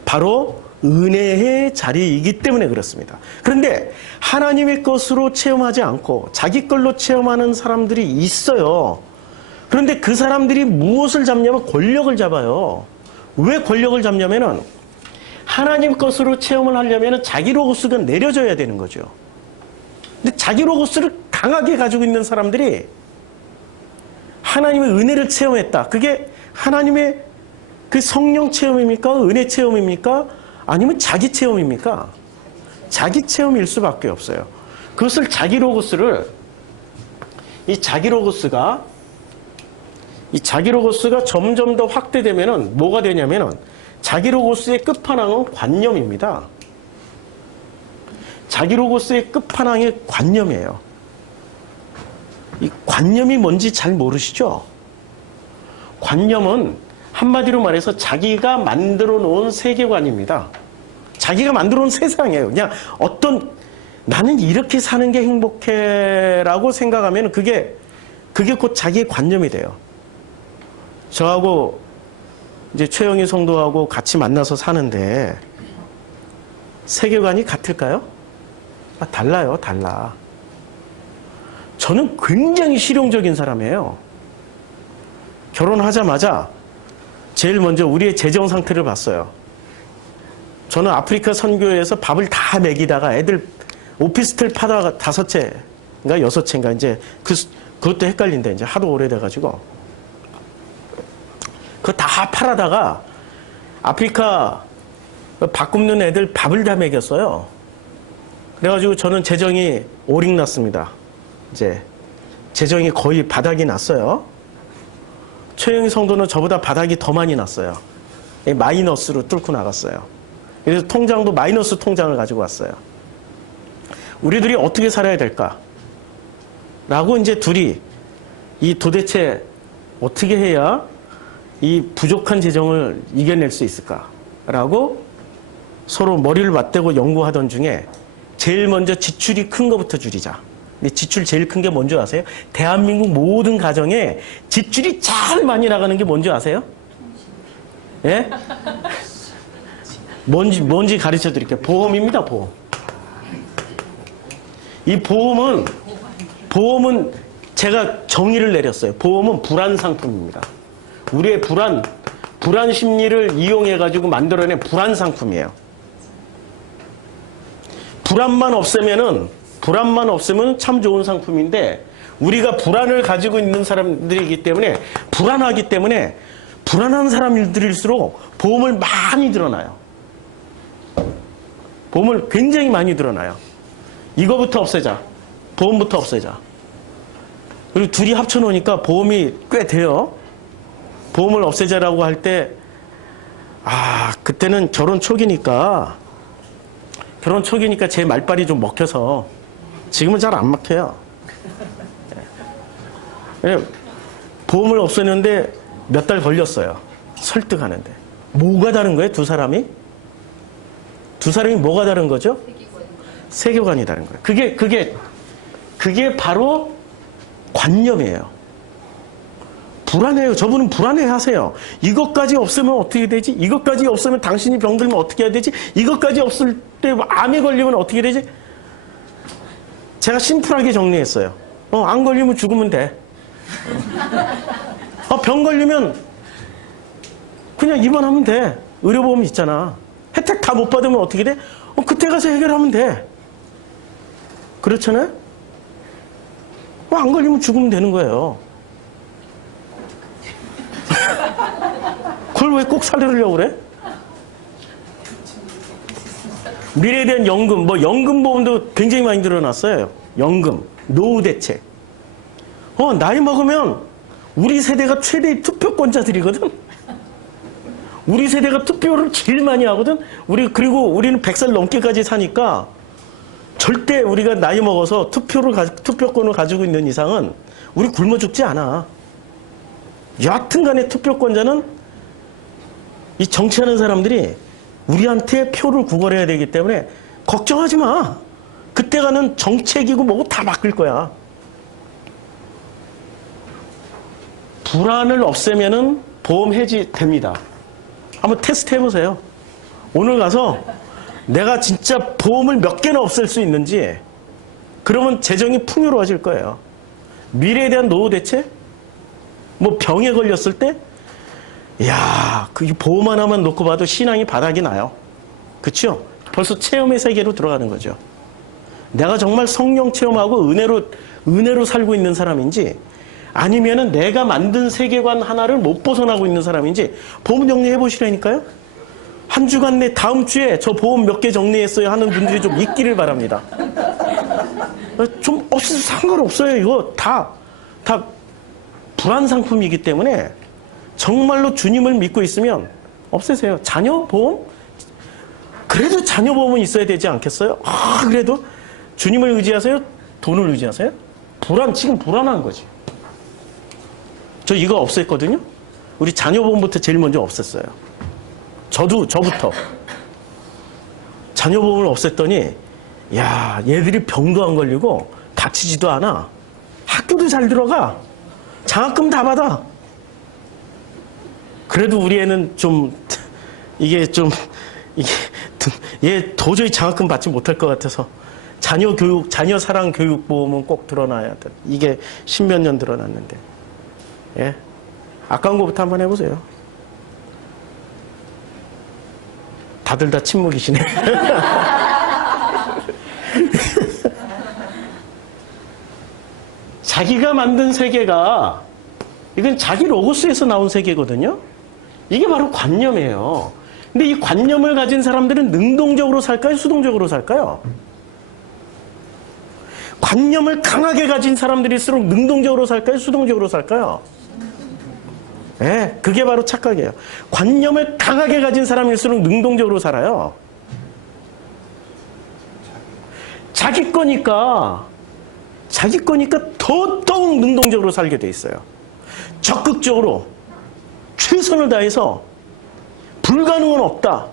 바로 은혜의 자리이기 때문에 그렇습니다. 그런데 하나님의 것으로 체험하지 않고 자기 걸로 체험하는 사람들이 있어요. 그런데 그 사람들이 무엇을 잡냐면 권력을 잡아요. 왜 권력을 잡냐면은 하나님 것으로 체험을 하려면 자기 로고스가 내려져야 되는 거죠. 근데 자기 로고스를 강하게 가지고 있는 사람들이 하나님의 은혜를 체험했다. 그게 하나님의 그 성령 체험입니까? 은혜 체험입니까? 아니면 자기 체험입니까? 자기 체험일 수밖에 없어요. 그것을 자기 로고스가 점점 더 확대되면은 뭐가 되냐면은 자기 로고스의 끝판왕은 관념입니다. 자기 로고스의 끝판왕이 관념이에요. 이 관념이 뭔지 잘 모르시죠? 관념은 한마디로 말해서 자기가 만들어 놓은 세계관입니다. 자기가 만들어 놓은 세상이에요. 그냥 나는 이렇게 사는 게 행복해라고 생각하면 그게 곧 자기의 관념이 돼요. 저하고 이제 최영희 성도하고 같이 만나서 사는데 세계관이 같을까요? 달라요, 달라. 저는 굉장히 실용적인 사람이에요. 결혼하자마자 제일 먼저 우리의 재정 상태를 봤어요. 저는 아프리카 선교에서 밥을 다 먹이다가 애들 오피스텔 파다가 5채인가 6채인가 이제 그것도 헷갈린다. 이제 하도 오래돼가지고. 그거 다 팔아다가 아프리카 밥 굽는 애들 밥을 다 먹였어요. 그래가지고 저는 재정이 오링났습니다. 이제 재정이 거의 바닥이 났어요. 최영희 성도는 저보다 바닥이 더 많이 났어요. 마이너스로 뚫고 나갔어요. 그래서 통장도 마이너스 통장을 가지고 왔어요. 우리들이 어떻게 살아야 될까? 라고 이제 둘이 도대체 어떻게 해야 이 부족한 재정을 이겨낼 수 있을까? 라고 서로 머리를 맞대고 연구하던 중에 제일 먼저 지출이 큰 거부터 줄이자. 근데 지출 제일 큰 게 뭔지 아세요? 대한민국 모든 가정에 지출이 제일 많이 나가는 게 뭔지 아세요? 예? 뭔지 가르쳐 드릴게요. 보험입니다, 보험. 이 보험은 제가 정의를 내렸어요. 보험은 불안 상품입니다. 우리의 불안 심리를 이용해가지고 만들어낸 불안 상품이에요. 불안만 없애면 참 좋은 상품인데 우리가 불안을 가지고 있는 사람들이기 때문에 불안하기 때문에 불안한 사람들일수록 보험을 많이 들어놔요. 보험을 굉장히 많이 들어놔요. 이거부터 없애자. 보험부터 없애자. 그리고 둘이 합쳐놓으니까 보험이 꽤 돼요. 보험을 없애자라고 할 때, 그때는 결혼 초기니까 제 말빨이 좀 먹혀서 지금은 잘 안 막혀요. 보험을 없애는데 몇 달 걸렸어요. 설득하는데. 뭐가 다른 거예요, 두 사람이? 두 사람이 뭐가 다른 거죠? 세계관이 다른 거예요. 그게 바로 관념이에요. 불안해요. 저분은 불안해 하세요. 이것까지 없으면 어떻게 되지? 이것까지 없으면 당신이 병들면 어떻게 해야 되지? 이것까지 없을 때 암에 걸리면 어떻게 되지? 제가 심플하게 정리했어요. 안 걸리면 죽으면 돼. 병 걸리면 그냥 입원하면 돼. 의료보험 있잖아. 혜택 다 못 받으면 어떻게 돼? 그때 가서 해결하면 돼. 그렇잖아요? 안 걸리면 죽으면 되는 거예요. 그걸 왜 꼭 살려려고 그래? 미래에 대한 연금, 연금보험도 굉장히 많이 늘어났어요. 연금, 노후 대책. 나이 먹으면 우리 세대가 최대의 투표권자들이거든. 우리 세대가 투표를 제일 많이 하거든. 그리고 우리는 100살 넘게까지 사니까 절대 우리가 나이 먹어서 투표권을 가지고 있는 이상은 우리 굶어 죽지 않아. 여하튼 간에 투표권자는 이 정치하는 사람들이 우리한테 표를 구걸해야 되기 때문에 걱정하지 마. 그때가는 정책이고 뭐고 다 바뀔 거야. 불안을 없애면은 보험 해지됩니다. 한번 테스트 해보세요. 오늘 가서 내가 진짜 보험을 몇 개나 없앨 수 있는지, 그러면 재정이 풍요로워질 거예요. 미래에 대한 노후 대책? 뭐 병에 걸렸을 때? 이야, 그 보험 하나만 놓고 봐도 신앙이 바닥이 나요. 그쵸? 벌써 체험의 세계로 들어가는 거죠. 내가 정말 성령 체험하고 은혜로 살고 있는 사람인지, 아니면은 내가 만든 세계관 하나를 못 벗어나고 있는 사람인지 보험 정리해 보시라니까요. 한 주간 내 다음 주에 저 보험 몇 개 정리했어요 하는 분들이 좀 있기를 바랍니다. 좀 없어도 상관없어요. 이거 다 불안 상품이기 때문에 정말로 주님을 믿고 있으면 없애세요. 자녀 보험? 그래도 자녀 보험은 있어야 되지 않겠어요? 그래도 주님을 의지하세요? 돈을 의지하세요? 지금 불안한 거지. 저 이거 없앴거든요. 우리 자녀 보험부터 제일 먼저 없앴어요. 저부터. 자녀 보험을 없앴더니, 야, 얘들이 병도 안 걸리고 다치지도 않아. 학교도 잘 들어가. 장학금 다 받아. 그래도 우리 애는 얘 도저히 장학금 받지 못할 것 같아서 자녀 사랑 교육 보험은 꼭 들어놔야 돼. 이게 십몇 년 들어놨는데. 예? 아까운 거부터 한번 해보세요. 다들 다 침묵이시네. 자기가 만든 세계가, 이건 자기 로고스에서 나온 세계거든요. 이게 바로 관념이에요. 근데 이 관념을 가진 사람들은 능동적으로 살까요? 수동적으로 살까요? 관념을 강하게 가진 사람들일수록 능동적으로 살까요? 수동적으로 살까요? 네, 그게 바로 착각이에요. 관념을 강하게 가진 사람일수록 능동적으로 살아요. 자기 거니까 더더욱 능동적으로 살게 돼 있어요. 적극적으로 최선을 다해서 불가능은 없다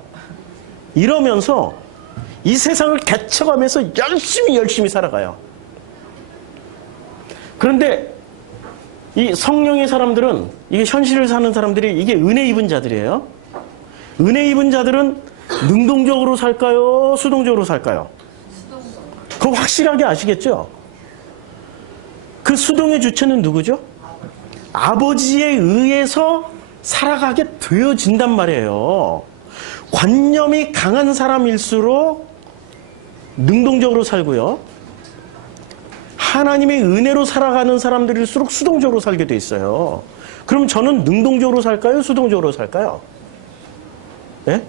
이러면서 이 세상을 개척하면서 열심히 살아가요. 그런데 이 성령의 사람들은, 이게 현실을 사는 사람들이, 이게 은혜 입은 자들이에요. 은혜 입은 자들은 능동적으로 살까요? 수동적으로 살까요? 그거 확실하게 아시겠죠? 그 수동의 주체는 누구죠? 아버지에 의해서 살아가게 되어진단 말이에요. 관념이 강한 사람일수록 능동적으로 살고요. 하나님의 은혜로 살아가는 사람들일수록 수동적으로 살게 돼 있어요. 그럼 저는 능동적으로 살까요? 수동적으로 살까요? 예?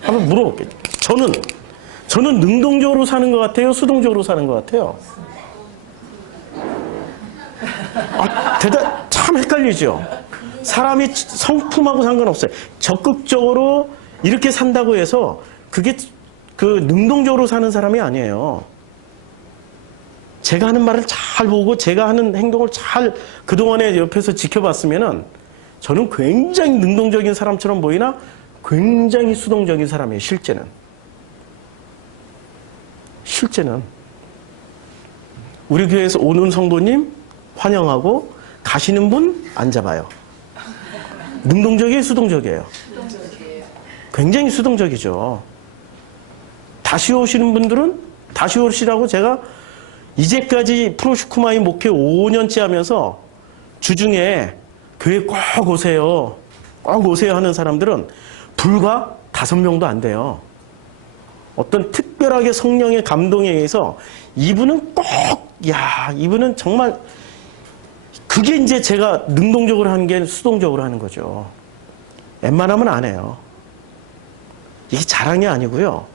한번 물어볼게요. 저는 능동적으로 사는 것 같아요? 수동적으로 사는 것 같아요? 대답 참 헷갈리죠? 사람이 성품하고 상관없어요. 적극적으로 이렇게 산다고 해서 그게 능동적으로 사는 사람이 아니에요. 제가 하는 말을 잘 보고 제가 하는 행동을 잘 그동안에 옆에서 지켜봤으면은 저는 굉장히 능동적인 사람처럼 보이나 굉장히 수동적인 사람이에요, 실제는. 우리 교회에서 오는 성도님 환영하고 가시는 분 안 잡아요. 능동적이에요, 수동적이에요? 굉장히 수동적이죠. 다시 오시는 분들은 다시 오시라고 제가 이제까지 프로슈크마이 목회 5년째 하면서 주중에 교회 꼭 오세요 하는 사람들은 불과 5명도 안 돼요. 어떤 특별하게 성령의 감동에 의해서 이분은 이분은 정말, 그게 이제 제가 능동적으로 하는 게 수동적으로 하는 거죠. 웬만하면 안 해요. 이게 자랑이 아니고요.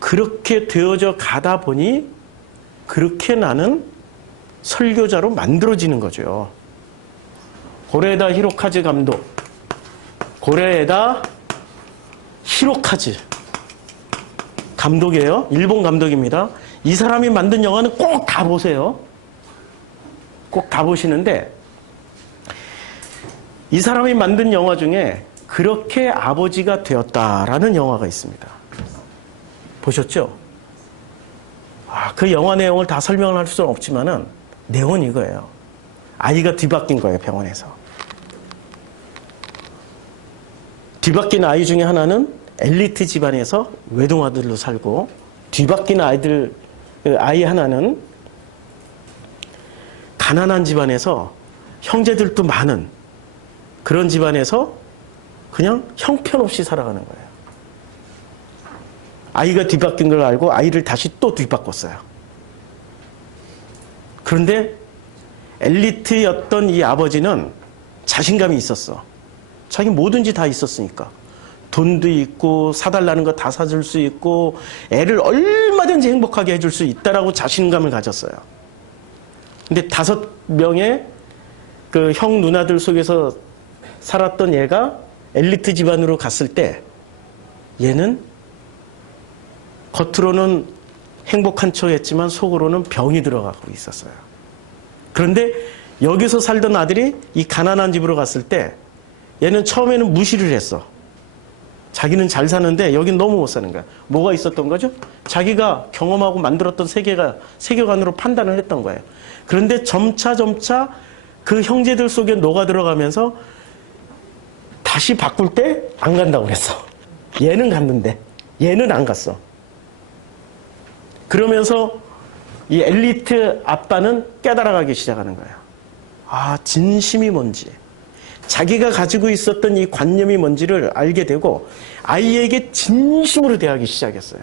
그렇게 되어져 가다 보니 그렇게 나는 설교자로 만들어지는 거죠. 고레에다 히로카즈 감독. 고레에다 히로카즈 감독이에요. 일본 감독입니다. 이 사람이 만든 영화는 꼭 다 보세요. 꼭 다 보시는데 이 사람이 만든 영화 중에 그렇게 아버지가 되었다라는 영화가 있습니다. 보셨죠? 그 영화 내용을 다 설명을 할 수는 없지만은 내용은 이거예요. 아이가 뒤바뀐 거예요, 병원에서. 뒤바뀐 아이 중에 하나는 엘리트 집안에서 외동아들로 살고, 뒤바뀐 아이 하나는 가난한 집안에서 형제들도 많은 그런 집안에서 그냥 형편없이 살아가는 거예요. 아이가 뒤바뀐 걸 알고 아이를 다시 또 뒤바꿨어요. 그런데 엘리트였던 이 아버지는 자신감이 있었어. 자기 뭐든지 다 있었으니까. 돈도 있고 사달라는 거 다 사줄 수 있고 애를 얼마든지 행복하게 해줄 수 있다라고 자신감을 가졌어요. 근데 5명의 그 형 누나들 속에서 살았던 얘가 엘리트 집안으로 갔을 때 얘는 겉으로는 행복한 척했지만 속으로는 병이 들어가고 있었어요. 그런데 여기서 살던 아들이 이 가난한 집으로 갔을 때 얘는 처음에는 무시를 했어. 자기는 잘 사는데 여긴 너무 못 사는 거야. 뭐가 있었던 거죠? 자기가 경험하고 만들었던 세계관으로 판단을 했던 거예요. 그런데 점차 그 형제들 속에 녹아 들어가면서 다시 바꿀 때 안 간다고 그랬어. 얘는 갔는데 얘는 안 갔어. 그러면서 이 엘리트 아빠는 깨달아가기 시작하는 거예요. 진심이 뭔지, 자기가 가지고 있었던 이 관념이 뭔지를 알게 되고 아이에게 진심으로 대하기 시작했어요.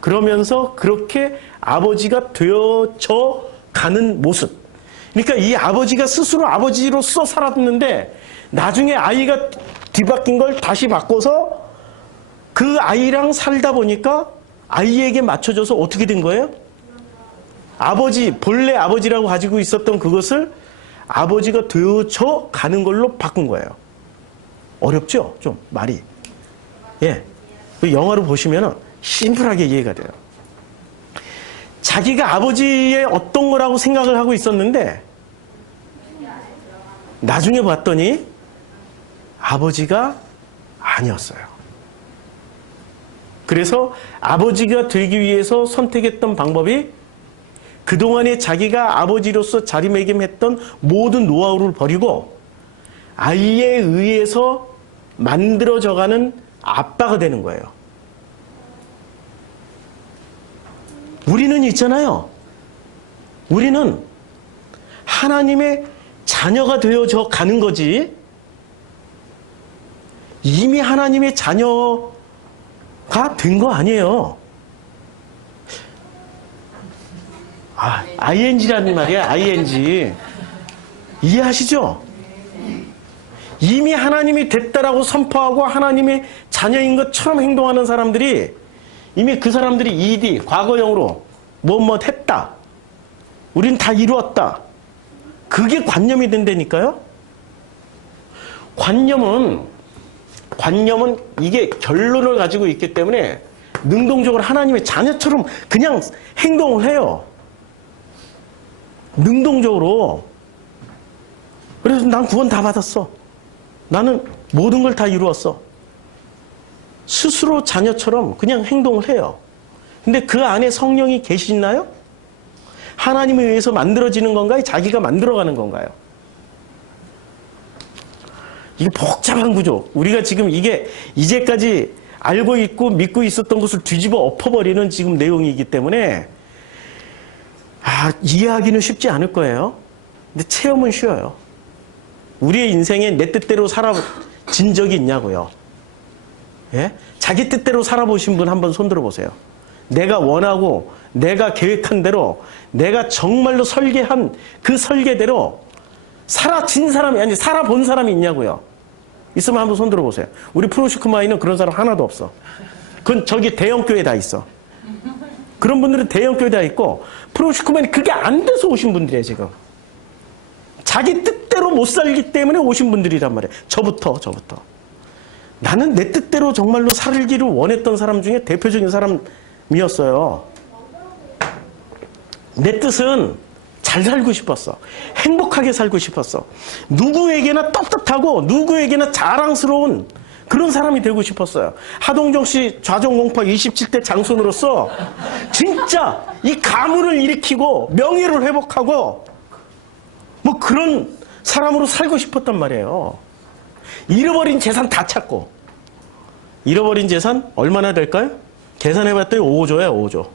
그러면서 그렇게 아버지가 되어져 가는 모습. 그러니까 이 아버지가 스스로 아버지로서 살았는데 나중에 아이가 뒤바뀐 걸 다시 바꿔서 그 아이랑 살다 보니까 아이에게 맞춰져서 어떻게 된 거예요? 본래 아버지라고 가지고 있었던 그것을 아버지가 되어져 가는 걸로 바꾼 거예요. 어렵죠? 좀 말이. 예. 그 영화를 보시면 심플하게 이해가 돼요. 자기가 아버지의 어떤 거라고 생각을 하고 있었는데 나중에 봤더니 아버지가 아니었어요. 그래서 아버지가 되기 위해서 선택했던 방법이 그동안에 자기가 아버지로서 자리매김했던 모든 노하우를 버리고 아이에 의해서 만들어져가는 아빠가 되는 거예요. 우리는 있잖아요. 우리는 하나님의 자녀가 되어져 가는 거지 이미 하나님의 자녀가 된 거 아니에요. ING라는 말이야, ING. 이해하시죠? 이미 하나님이 됐다라고 선포하고 하나님의 자녀인 것처럼 행동하는 사람들이 이미 그 사람들이 ED, 과거형으로 뭐 했다. 우린 다 이루었다. 그게 관념이 된다니까요? 관념은 이게 결론을 가지고 있기 때문에 능동적으로 하나님의 자녀처럼 그냥 행동을 해요. 능동적으로. 그래서 난 구원 다 받았어. 나는 모든 걸 다 이루었어. 스스로 자녀처럼 그냥 행동을 해요. 근데 그 안에 성령이 계시나요? 하나님에 의해서 만들어지는 건가요? 자기가 만들어가는 건가요? 이게 복잡한 구조. 우리가 지금 이게 이제까지 알고 있고 믿고 있었던 것을 뒤집어 엎어버리는 지금 내용이기 때문에 이해하기는 쉽지 않을 거예요. 근데 체험은 쉬워요. 우리의 인생에 내 뜻대로 살아진 적이 있냐고요. 예? 자기 뜻대로 살아보신 분 한번 손들어 보세요. 내가 원하고 내가 계획한 대로 내가 정말로 설계한 그 설계대로 살아진 사람이 아니 살아본 사람이 있냐고요. 있으면 한번 손들어 보세요. 우리 프로시크마이는 그런 사람 하나도 없어. 그건 저기 대형교회에 다 있어. 그런 분들은 대형교회에 다 있고 프로시크마이는 그게 안 돼서 오신 분들이에요. 지금 자기 뜻대로 못 살기 때문에 오신 분들이란 말이에요. 저부터. 나는 내 뜻대로 정말로 살기를 원했던 사람 중에 대표적인 사람이었어요. 내 뜻은 잘 살고 싶었어. 행복하게 살고 싶었어. 누구에게나 떳떳하고 누구에게나 자랑스러운 그런 사람이 되고 싶었어요. 하동정 씨 좌정공파 27대 장손으로서 진짜 이 가문을 일으키고 명예를 회복하고 뭐 그런 사람으로 살고 싶었단 말이에요. 잃어버린 재산 다 찾고. 잃어버린 재산 얼마나 될까요? 계산해봤더니 5조예요, 5조.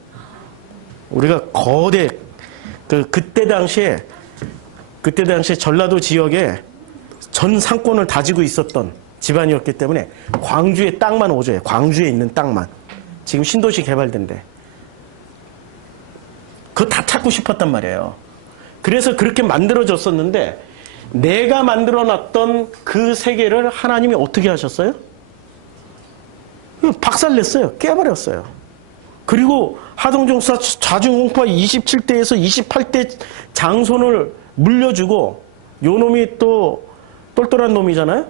우리가 거대 그때 당시에 전라도 지역에 전 상권을 다지고 있었던 집안이었기 때문에 광주의 땅만 5조예요. 광주에 있는 땅만. 지금 신도시 개발된대. 그거 다 찾고 싶었단 말이에요. 그래서 그렇게 만들어졌었는데 내가 만들어놨던 그 세계를 하나님이 어떻게 하셨어요? 박살냈어요. 깨버렸어요. 그리고 하동종사 좌중공파 27대에서 28대 장손을 물려주고 요 놈이 또 똘똘한 놈이잖아요.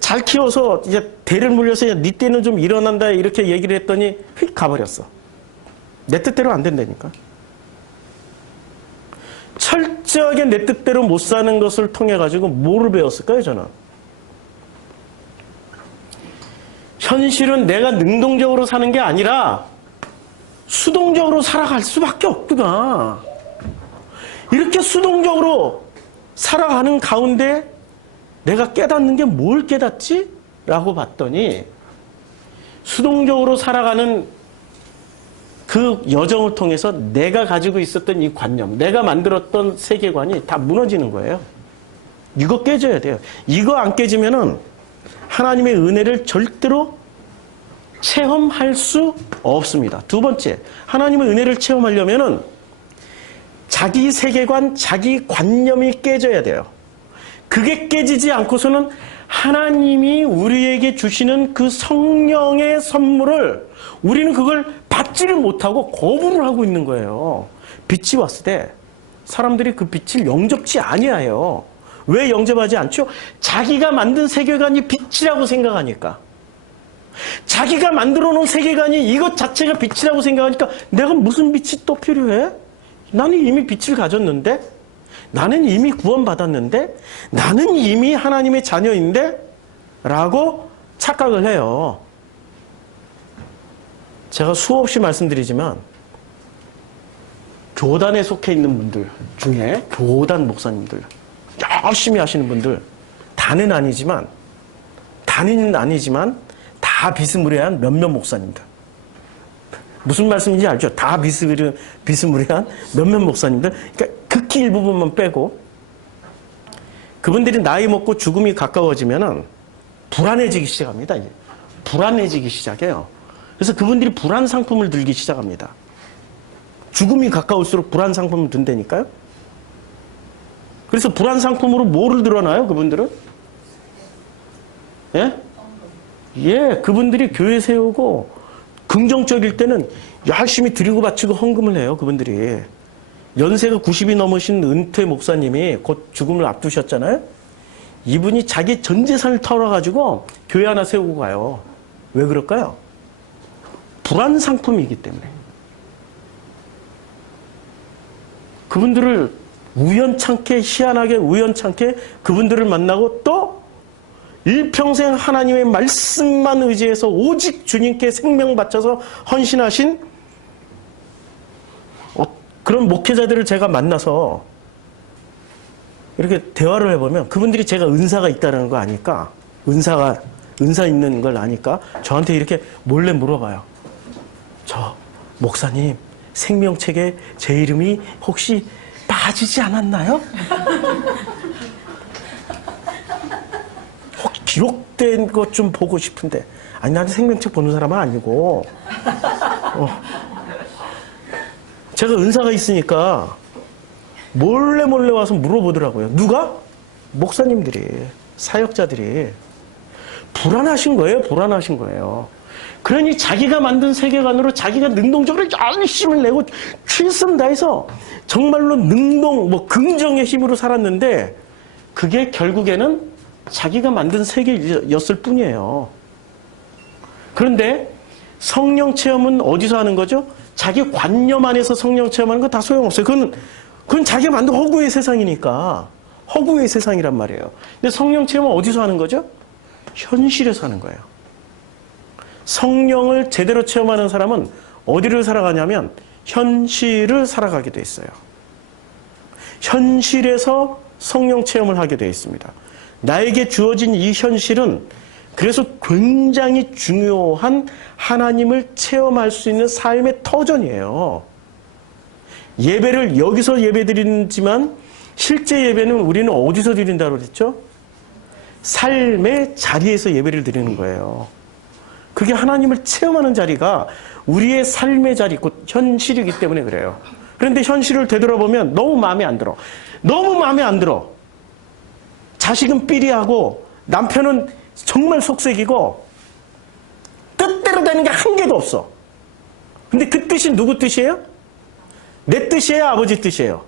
잘 키워서 이제 대를 물려서 네 때는 좀 일어난다 이렇게 얘기를 했더니 휙 가버렸어. 내 뜻대로 안 된다니까. 철저하게 내 뜻대로 못 사는 것을 통해 가지고 뭐를 배웠을까요, 저는? 현실은 내가 능동적으로 사는 게 아니라 수동적으로 살아갈 수밖에 없구나. 이렇게 수동적으로 살아가는 가운데 내가 깨닫는 게 뭘 깨닫지? 라고 봤더니 수동적으로 살아가는 그 여정을 통해서 내가 가지고 있었던 이 관념, 내가 만들었던 세계관이 다 무너지는 거예요. 이거 깨져야 돼요. 이거 안 깨지면은 하나님의 은혜를 절대로 체험할 수 없습니다. 두 번째, 하나님의 은혜를 체험하려면은 자기 세계관, 자기 관념이 깨져야 돼요. 그게 깨지지 않고서는 하나님이 우리에게 주시는 그 성령의 선물을 우리는 그걸 받지를 못하고 거부를 하고 있는 거예요. 빛이 왔을 때 사람들이 그 빛을 영접치 아니하여. 왜 영접하지 않죠? 자기가 만든 세계관이 빛이라고 생각하니까. 자기가 만들어 놓은 세계관이 이것 자체가 빛이라고 생각하니까 내가 무슨 빛이 또 필요해? 나는 이미 빛을 가졌는데? 나는 이미 구원받았는데? 나는 이미 하나님의 자녀인데? 라고 착각을 해요. 제가 수없이 말씀드리지만 교단에 속해 있는 분들 중에 교단 목사님들 열심히 하시는 분들 다는 아니지만 다 비스무리한 몇몇 목사님들. 무슨 말씀인지 알죠? 다 비스무리한 몇몇 목사님들. 그러니까 극히 일부분만 빼고 그분들이 나이 먹고 죽음이 가까워지면은 불안해지기 시작합니다. 이제. 불안해지기 시작해요. 그래서 그분들이 불안 상품을 들기 시작합니다. 죽음이 가까울수록 불안 상품을 든다니까요. 그래서 불안 상품으로 뭐를 들어놔요, 그분들은? 예? 예, 그분들이 교회 세우고 긍정적일 때는 열심히 드리고 바치고 헌금을 해요, 그분들이. 연세가 90이 넘으신 은퇴 목사님이 곧 죽음을 앞두셨잖아요. 이분이 자기 전 재산을 털어가지고 교회 하나 세우고 가요. 왜 그럴까요? 불안 상품이기 때문에. 그분들을 우연찮게, 희한하게 우연찮게 그분들을 만나고 또 일평생 하나님의 말씀만 의지해서 오직 주님께 생명 바쳐서 헌신하신 그런 목회자들을 제가 만나서 이렇게 대화를 해보면 그분들이 제가 은사가 있다는 거 아니까, 은사 있는 걸 아니까 저한테 이렇게 몰래 물어봐요. 저 목사님 생명책에 제 이름이 혹시 빠지지 않았나요? 혹 기록된 것 좀 보고 싶은데. 아니, 나한테 생명책 보는 사람은 아니고 제가 은사가 있으니까 몰래 와서 물어보더라고요. 누가? 목사님들이, 사역자들이. 불안하신 거예요. 그러니 자기가 만든 세계관으로 자기가 능동적으로 열심을 내고 최선 다해서 정말로 긍정의 힘으로 살았는데 그게 결국에는 자기가 만든 세계였을 뿐이에요. 그런데 성령 체험은 어디서 하는 거죠? 자기 관념 안에서 성령 체험하는 거 다 소용없어요. 그건 자기가 만든 허구의 세상이니까. 허구의 세상이란 말이에요. 근데 성령 체험은 어디서 하는 거죠? 현실에서 하는 거예요. 성령을 제대로 체험하는 사람은 어디를 살아가냐면 현실을 살아가게 돼 있어요. 현실에서 성령 체험을 하게 되어 있습니다. 나에게 주어진 이 현실은 그래서 굉장히 중요한 하나님을 체험할 수 있는 삶의 터전이에요. 예배를 여기서 예배 드리지만 실제 예배는 우리는 어디서 드린다고 그랬죠? 삶의 자리에서 예배를 드리는 거예요. 그게 하나님을 체험하는 자리가 우리의 삶의 자리, 곧 현실이기 때문에 그래요. 그런데 현실을 되돌아보면 너무 마음에 안 들어. 너무 마음에 안 들어. 자식은 삐리하고 남편은 정말 속색이고 뜻대로 되는 게 한 개도 없어. 근데 그 뜻이 누구 뜻이에요? 내 뜻이에요? 아버지 뜻이에요?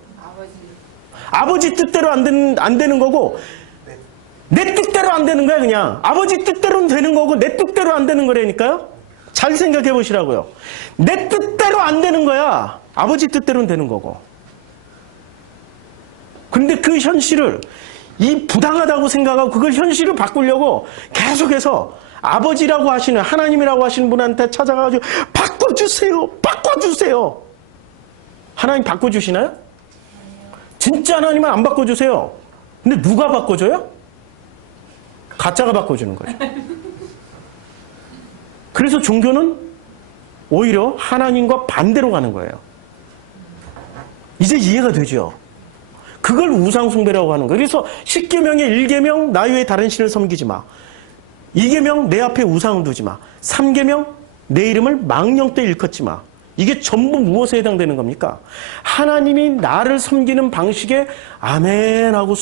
아버지 뜻대로 안 되는 거고 내 뜻대로 안 되는 거야 그냥. 아버지 뜻대로는 되는 거고 내 뜻대로 안 되는 거라니까요. 잘 생각해 보시라고요. 내 뜻대로 안 되는 거야. 아버지 뜻대로는 되는 거고. 그런데 그 현실을 이 부당하다고 생각하고 그걸 현실을 바꾸려고 계속해서 아버지라고 하시는 하나님이라고 하시는 분한테 찾아가가지고 바꿔주세요. 바꿔주세요. 하나님 바꿔주시나요? 진짜 하나님은 안 바꿔주세요. 근데 누가 바꿔줘요? 가짜가 바꿔주는 거죠. 그래서 종교는 오히려 하나님과 반대로 가는 거예요. 이제 이해가 되죠? 그걸 우상숭배라고 하는 거예요. 그래서 10계명의 1계명 나 외에 다른 신을 섬기지 마. 2계명 내 앞에 우상을 두지 마. 3계명 내 이름을 망령 때 일컫지 마. 이게 전부 무엇에 해당되는 겁니까? 하나님이 나를 섬기는 방식에 아멘 하고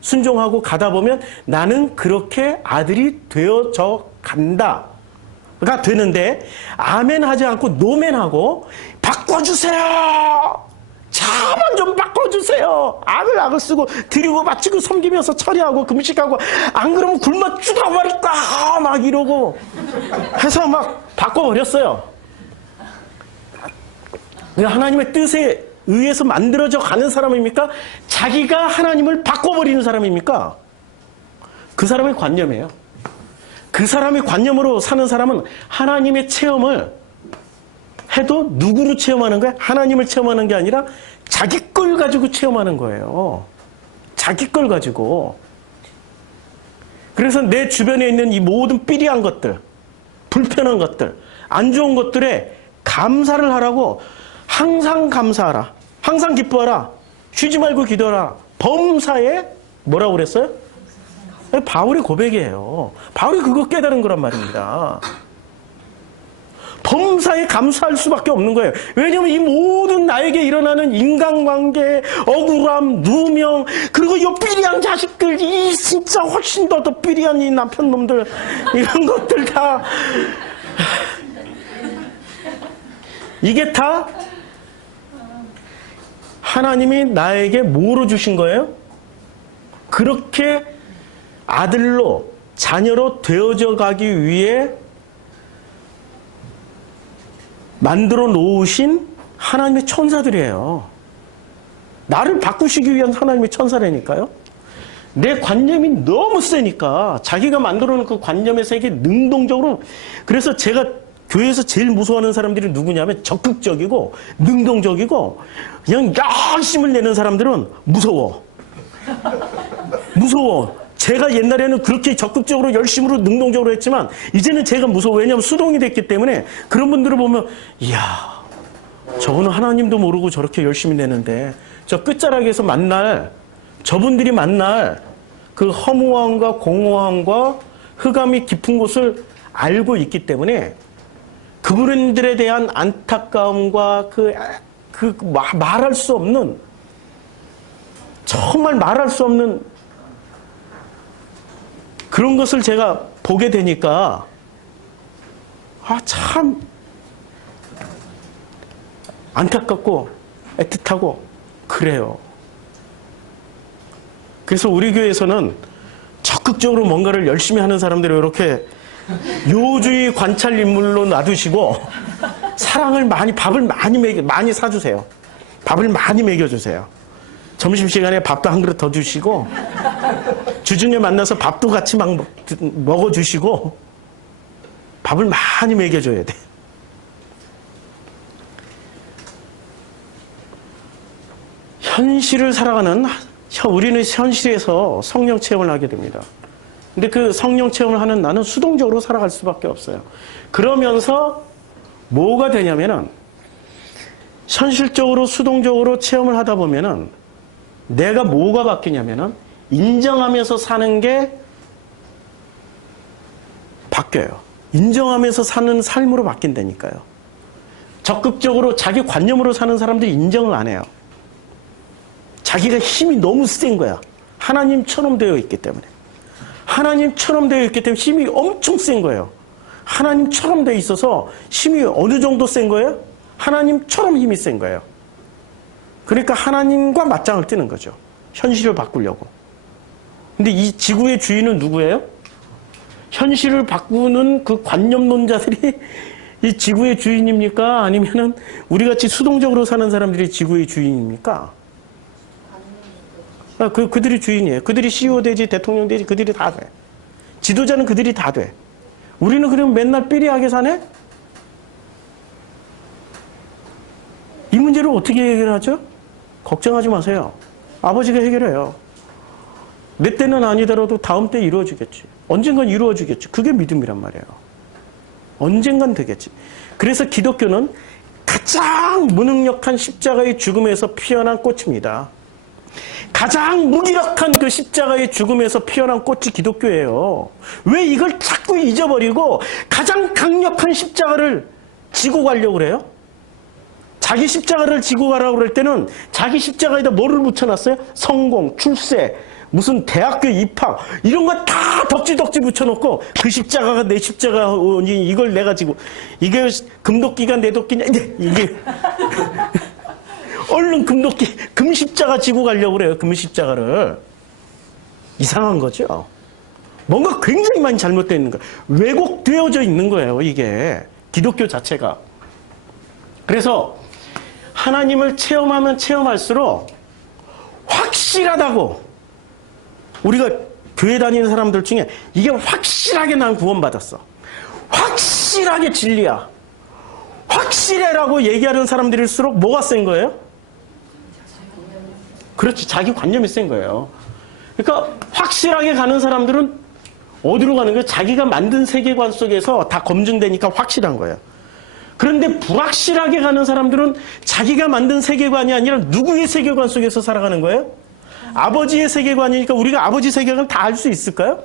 순종하고 가다 보면 나는 그렇게 아들이 되어져 간다. 가 되는데 아멘 하지 않고 노멘 하고 바꿔주세요. 자만 좀 바꿔주세요. 악을 쓰고 드리고 바치고 섬기면서 처리하고 금식하고 안 그러면 굶어 죽어버릴까 막 이러고 해서 막 바꿔버렸어요. 하나님의 뜻에 의해서 만들어져 가는 사람입니까? 자기가 하나님을 바꿔버리는 사람입니까? 그 사람의 관념이에요. 그 사람의 관념으로 사는 사람은 하나님의 체험을 해도 누구로 체험하는 거야? 하나님을 체험하는 게 아니라 자기 걸 가지고 체험하는 거예요. 자기 걸 가지고. 그래서 내 주변에 있는 이 모든 삐리한 것들, 불편한 것들, 안 좋은 것들에 감사를 하라고 항상 감사하라. 항상 기뻐하라. 쉬지 말고 기도하라. 범사에 뭐라고 그랬어요? 바울의 고백이에요. 바울이 그거 깨달은 거란 말입니다. 범사에 감사할 수밖에 없는 거예요. 왜냐하면 이 모든 나에게 일어나는 인간관계, 억울함, 누명, 그리고 이 삐리한 자식들, 이 진짜 훨씬 더 삐리한 이 남편놈들, 이런 것들 다 이게 다 하나님이 나에게 뭐로 주신 거예요? 그렇게 아들로, 자녀로 되어져 가기 위해 만들어 놓으신 하나님의 천사들이에요. 나를 바꾸시기 위한 하나님의 천사라니까요. 내 관념이 너무 세니까 자기가 만들어 놓은 그 관념의 세계에 능동적으로. 그래서 제가 교회에서 제일 무서워하는 사람들이 누구냐면 적극적이고 능동적이고 그냥 열심을 내는 사람들은 무서워. 무서워. 제가 옛날에는 그렇게 적극적으로 열심으로 능동적으로 했지만 이제는 제가 무서워. 왜냐하면 수동이 됐기 때문에 그런 분들을 보면 이야 저거는 하나님도 모르고 저렇게 열심히 내는데 저 끝자락에서 저분들이 만날 그 허무함과 공허함과 흑암이 깊은 곳을 알고 있기 때문에 그분들에 대한 안타까움과 말할 수 없는 정말 말할 수 없는 그런 것을 제가 보게 되니까 참 안타깝고 애틋하고 그래요. 그래서 우리 교회에서는 적극적으로 뭔가를 열심히 하는 사람들을 이렇게 요주의 관찰 인물로 놔두시고 사랑을 많이, 밥을 많이 사주세요. 밥을 많이 먹여주세요. 점심시간에 밥도 한 그릇 더 주시고 주중에 만나서 밥도 같이 막 먹어주시고 밥을 많이 먹여줘야 돼. 현실을 살아가는, 우리는 현실에서 성령 체험을 하게 됩니다. 근데 그 성령 체험을 하는 나는 수동적으로 살아갈 수밖에 없어요. 그러면서 뭐가 되냐면은 현실적으로 수동적으로 체험을 하다 보면은 내가 뭐가 바뀌냐면은 인정하면서 사는 게 바뀌어요. 인정하면서 사는 삶으로 바뀐다니까요. 적극적으로 자기 관념으로 사는 사람들이 인정을 안 해요. 자기가 힘이 너무 센 거야. 하나님처럼 되어 있기 때문에. 하나님처럼 되어 있기 때문에 힘이 엄청 센 거예요. 하나님처럼 되어 있어서 힘이 어느 정도 센 거예요? 하나님처럼 힘이 센 거예요. 그러니까 하나님과 맞짱을 뜨는 거죠. 현실을 바꾸려고. 근데 이 지구의 주인은 누구예요? 현실을 바꾸는 그 관념론자들이 이 지구의 주인입니까? 아니면은 우리같이 수동적으로 사는 사람들이 지구의 주인입니까? 그들이 주인이에요. 그들이 CEO 되지, 대통령 되지, 그들이 다 돼. 지도자는 그들이 다 돼. 우리는 그러면 맨날 삐리하게 사네? 이 문제를 어떻게 해결하죠? 걱정하지 마세요. 아버지가 해결해요. 내 때는 아니더라도 다음 때 이루어지겠지. 언젠간 이루어지겠지. 그게 믿음이란 말이에요. 언젠간 되겠지. 그래서 기독교는 가장 무능력한 십자가의 죽음에서 피어난 꽃입니다. 가장 무기력한 그 십자가의 죽음에서 피어난 꽃이 기독교예요. 왜 이걸 자꾸 잊어버리고 가장 강력한 십자가를 지고 가려고 그래요? 자기 십자가를 지고 가라고 그럴 때는 자기 십자가에다 뭐를 붙여놨어요? 성공, 출세, 무슨 대학교 입학 이런 거 다 덕지덕지 붙여놓고 그 십자가가 내 십자가니 이걸 내가 지고 이게 금도끼가 내 도끼냐 이게 얼른 금십자가 지고 가려고 그래요. 금십자가를. 이상한 거죠. 뭔가 굉장히 많이 잘못되어 있는 거예요. 왜곡되어져 있는 거예요. 이게 기독교 자체가. 그래서 하나님을 체험하면 체험할수록 확실하다고 우리가 교회 다니는 사람들 중에 이게 확실하게 난 구원받았어. 확실하게 진리야. 확실해라고 얘기하는 사람들일수록 뭐가 센 거예요? 그렇지. 자기 관념이 센 거예요. 그러니까 확실하게 가는 사람들은 어디로 가는 거예요? 자기가 만든 세계관 속에서 다 검증되니까 확실한 거예요. 그런데 불확실하게 가는 사람들은 자기가 만든 세계관이 아니라 누구의 세계관 속에서 살아가는 거예요? 아버지의 세계관이니까 우리가 아버지 세계관 다 알 수 있을까요?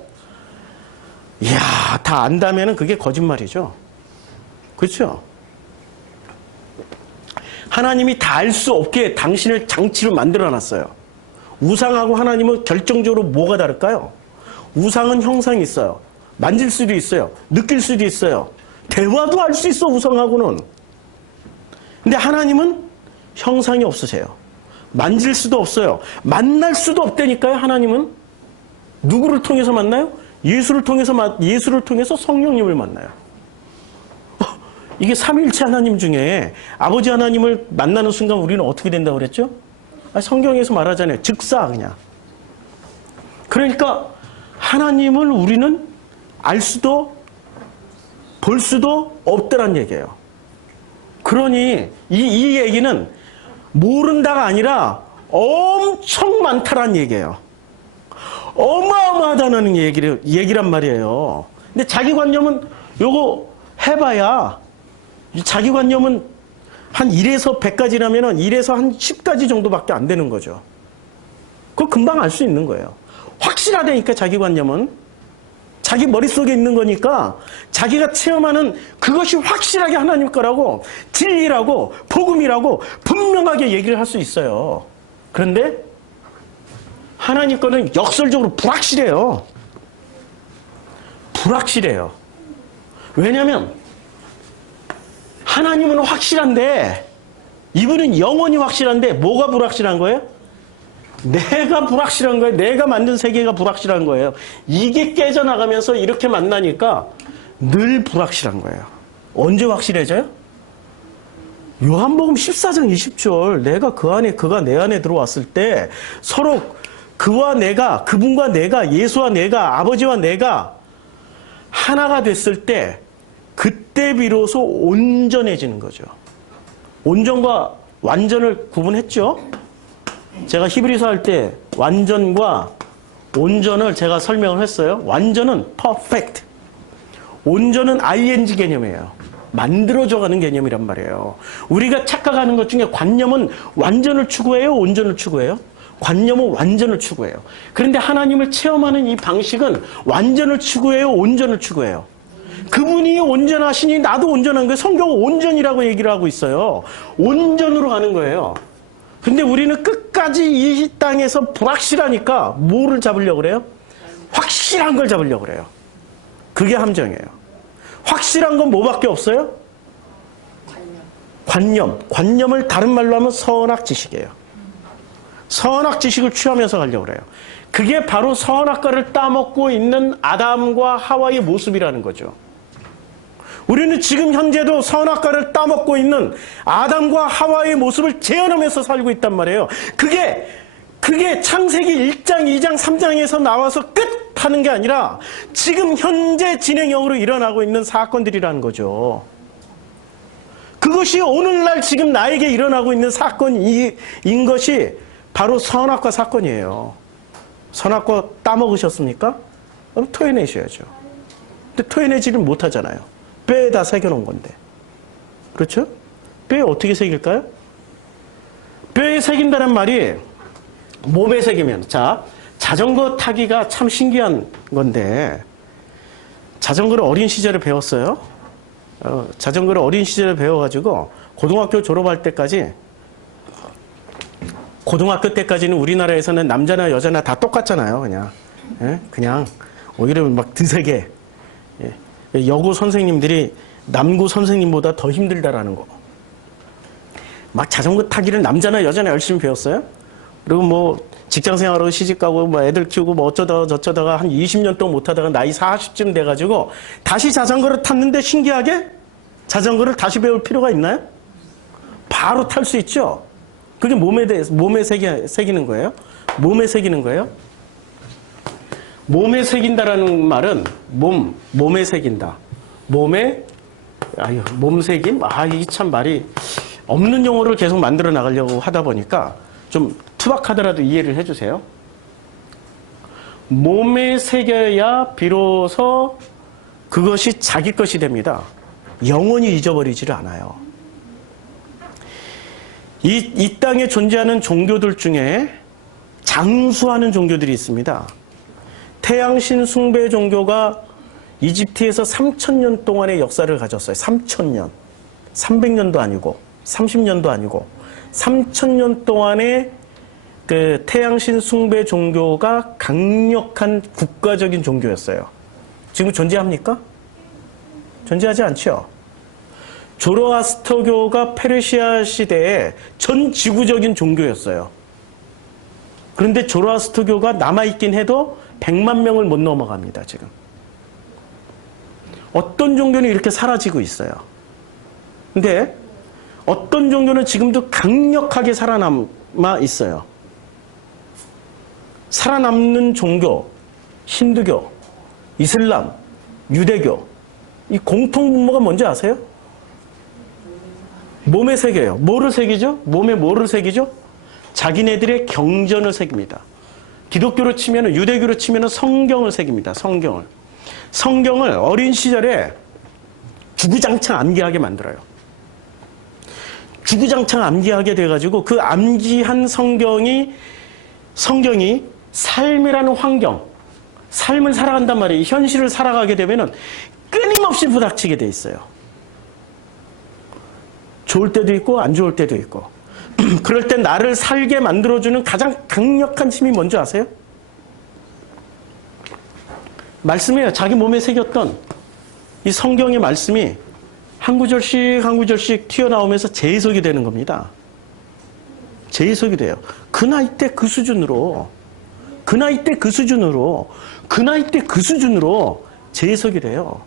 이야, 다 안다면 그게 거짓말이죠. 그렇죠? 하나님이 다 알 수 없게 당신을 장치로 만들어놨어요. 우상하고 하나님은 결정적으로 뭐가 다를까요? 우상은 형상이 있어요. 만질 수도 있어요. 느낄 수도 있어요. 대화도 할 수 있어, 우상하고는. 근데 하나님은 형상이 없으세요. 만질 수도 없어요. 만날 수도 없다니까요, 하나님은. 누구를 통해서 만나요? 예수를 통해서 성령님을 만나요. 이게 삼위일체 하나님 중에 아버지 하나님을 만나는 순간 우리는 어떻게 된다고 그랬죠? 성경에서 말하잖아요. 즉사 그냥. 그러니까 하나님을 우리는 알 수도 볼 수도 없다란 얘기예요. 그러니 이 얘기는 모른다가 아니라 엄청 많다란 얘기예요. 어마어마하다는 얘기란 말이에요. 근데 자기 관념은 요거 해봐야 자기 관념은 한 1에서 100가지라면 1에서 한 10가지 정도밖에 안 되는 거죠. 그거 금방 알 수 있는 거예요. 확실하다니까 자기 관념은. 자기 머릿속에 있는 거니까 자기가 체험하는 그것이 확실하게 하나님 거라고 진리라고 복음이라고 분명하게 얘기를 할 수 있어요. 그런데 하나님 거는 역설적으로 불확실해요. 불확실해요. 왜냐하면 하나님은 확실한데 이분은 영원히 확실한데 뭐가 불확실한 거예요? 내가 불확실한 거예요. 내가 만든 세계가 불확실한 거예요. 이게 깨져나가면서 이렇게 만나니까 늘 불확실한 거예요. 언제 확실해져요? 요한복음 14장 20절 내가 그 안에 그가 내 안에 들어왔을 때 서로 그와 내가 그분과 내가 예수와 내가 아버지와 내가 하나가 됐을 때 그때 비로소 온전해지는 거죠. 온전과 완전을 구분했죠. 제가 히브리서 할 때 완전과 온전을 제가 설명을 했어요. 완전은 perfect, 온전은 ing 개념이에요. 만들어져가는 개념이란 말이에요. 우리가 착각하는 것 중에 관념은 완전을 추구해요? 온전을 추구해요? 관념은 완전을 추구해요. 그런데 하나님을 체험하는 이 방식은 완전을 추구해요? 온전을 추구해요? 그분이 온전하시니 나도 온전한 거예요. 성경은 온전이라고 얘기를 하고 있어요. 온전으로 가는 거예요. 근데 우리는 끝까지 이 땅에서 불확실하니까 뭐를 잡으려고 그래요? 확실한 걸 잡으려고 그래요. 그게 함정이에요. 확실한 건 뭐밖에 없어요? 관념. 관념을 다른 말로 하면 선악지식이에요. 선악지식을 취하면서 가려고 그래요. 그게 바로 선악과를 따먹고 있는 아담과 하와의 모습이라는 거죠. 우리는 지금 현재도 선악과를 따먹고 있는 아담과 하와의 모습을 재현하면서 살고 있단 말이에요. 그게 창세기 1장, 2장, 3장에서 나와서 끝 하는 게 아니라 지금 현재 진행형으로 일어나고 있는 사건들이라는 거죠. 그것이 오늘날 지금 나에게 일어나고 있는 사건인 것이 바로 선악과 사건이에요. 선악과 따먹으셨습니까? 그럼 토해내셔야죠. 근데 토해내지를 못하잖아요. 뼈에다 새겨놓은 건데. 그렇죠? 뼈에 어떻게 새길까요? 뼈에 새긴다는 말이 몸에 새기면, 자, 자전거 타기가 참 신기한 건데, 자전거를 어린 시절에 배웠어요. 자전거를 어린 시절에 배워가지고, 고등학교 졸업할 때까지, 고등학교 때까지는 우리나라에서는 남자나 여자나 다 똑같잖아요, 그냥. 예? 그냥, 오히려 막 드세게. 예. 여고 선생님들이 남고 선생님보다 더 힘들다라는 거. 막 자전거 타기를 남자나 여자나 열심히 배웠어요. 그리고 뭐 직장 생활하고 시집 가고 뭐 애들 키우고 뭐 어쩌다가 저쩌다가 한 20년 동안 못 하다가 나이 40쯤 돼가지고 다시 자전거를 탔는데 신기하게 자전거를 다시 배울 필요가 있나요? 바로 탈 수 있죠. 그게 몸에 새기는 거예요. 몸에 새기는 거예요. 몸에 새긴다라는 말은 몸에 새긴다. 몸새김? 이게 참 말이 없는 용어를 계속 만들어 나가려고 하다 보니까 좀 투박하더라도 이해를 해주세요. 몸에 새겨야 비로소 그것이 자기 것이 됩니다. 영원히 잊어버리지를 않아요. 이 땅에 존재하는 종교들 중에 장수하는 종교들이 있습니다. 태양신 숭배 종교가 이집트에서 3000년 동안의 역사를 가졌어요. 3000년. 300년도 아니고 30년도 아니고 3000년 동안의 그 태양신 숭배 종교가 강력한 국가적인 종교였어요. 지금 존재합니까? 존재하지 않죠. 조로아스터교가 페르시아 시대에 전 지구적인 종교였어요. 그런데 조로아스터교가 남아있긴 해도 100만 명을 못 넘어갑니다, 지금. 어떤 종교는 이렇게 사라지고 있어요. 근데 어떤 종교는 지금도 강력하게 살아남아 있어요. 살아남는 종교, 힌두교, 이슬람, 유대교, 이 공통분모가 뭔지 아세요? 몸에 새겨요. 뭐를 새기죠? 몸에 뭐를 새기죠? 자기네들의 경전을 새깁니다. 기독교로 치면, 유대교로 치면 성경을 새깁니다. 성경을 어린 시절에 주구장창 암기하게 만들어요. 주구장창 암기하게 돼가지고 그 암기한 성경이 삶이라는 환경, 삶을 살아간단 말이에요. 현실을 살아가게 되면은 끊임없이 부닥치게 돼 있어요. 좋을 때도 있고 안 좋을 때도 있고. 그럴 때 나를 살게 만들어주는 가장 강력한 힘이 뭔지 아세요? 말씀이에요. 자기 몸에 새겼던 이 성경의 말씀이 한 구절씩 한 구절씩 튀어나오면서 재해석이 되는 겁니다. 재해석이 돼요. 그 나이 때 그 수준으로, 그 나이 때 그 수준으로, 그 나이 때 그 수준으로 재해석이 돼요.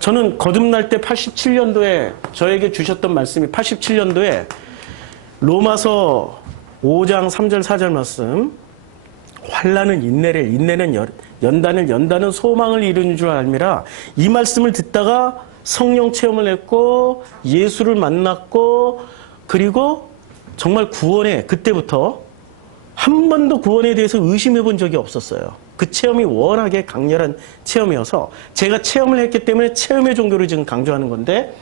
저는 거듭날 때 87년도에 저에게 주셨던 말씀이 87년도에 로마서 5장 3절 4절 말씀, 환난은 인내를, 인내는 연단은 소망을 이루는 줄 알미라. 이 말씀을 듣다가 성령 체험을 했고 예수를 만났고, 그리고 정말 구원에, 그때부터 한 번도 구원에 대해서 의심해 본 적이 없었어요. 그 체험이 워낙에 강렬한 체험이어서 제가 체험을 했기 때문에 체험의 종교를 지금 강조하는 건데,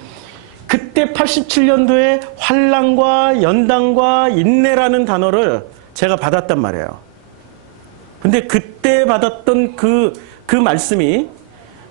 그때 87년도에 환난과 연단과 인내라는 단어를 제가 받았단 말이에요. 근데 그때 받았던 그 말씀이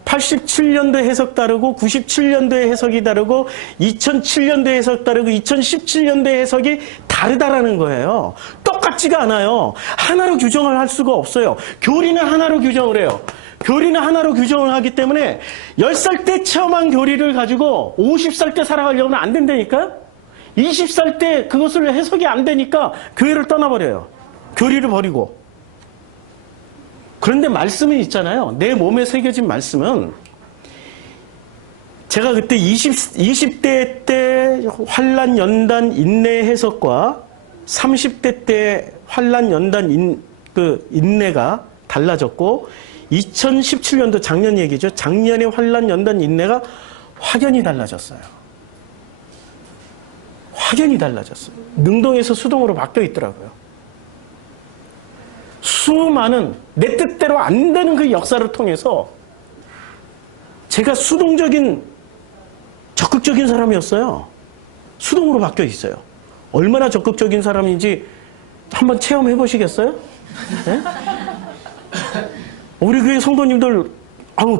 87년도 해석 다르고 97년도에 해석이 다르고 2007년도에 해석 다르고 2017년도에 해석이 다르다라는 거예요. 똑같지가 않아요. 하나로 규정을 할 수가 없어요. 교리는 하나로 규정을 해요. 교리는 하나로 규정을 하기 때문에 10살 때 체험한 교리를 가지고 50살 때 살아가려면 안 된다니까? 20살 때 그것을 해석이 안 되니까 교회를 떠나버려요. 교리를 버리고. 그런데 말씀은 있잖아요. 내 몸에 새겨진 말씀은, 제가 그때 20대 때 환난, 연단, 인내 해석과 30대 때 환난, 연단, 인내가 달라졌고, 2017년도 작년 얘기죠. 작년에 환난, 연단, 인내가 확연히 달라졌어요. 확연히 달라졌어요. 능동에서 수동으로 바뀌어 있더라고요. 수많은 내 뜻대로 안 되는 그 역사를 통해서 제가 수동적인, 적극적인 사람이었어요. 수동으로 바뀌어 있어요. 얼마나 적극적인 사람인지 한번 체험해 보시겠어요? 네? 우리 교회 성도님들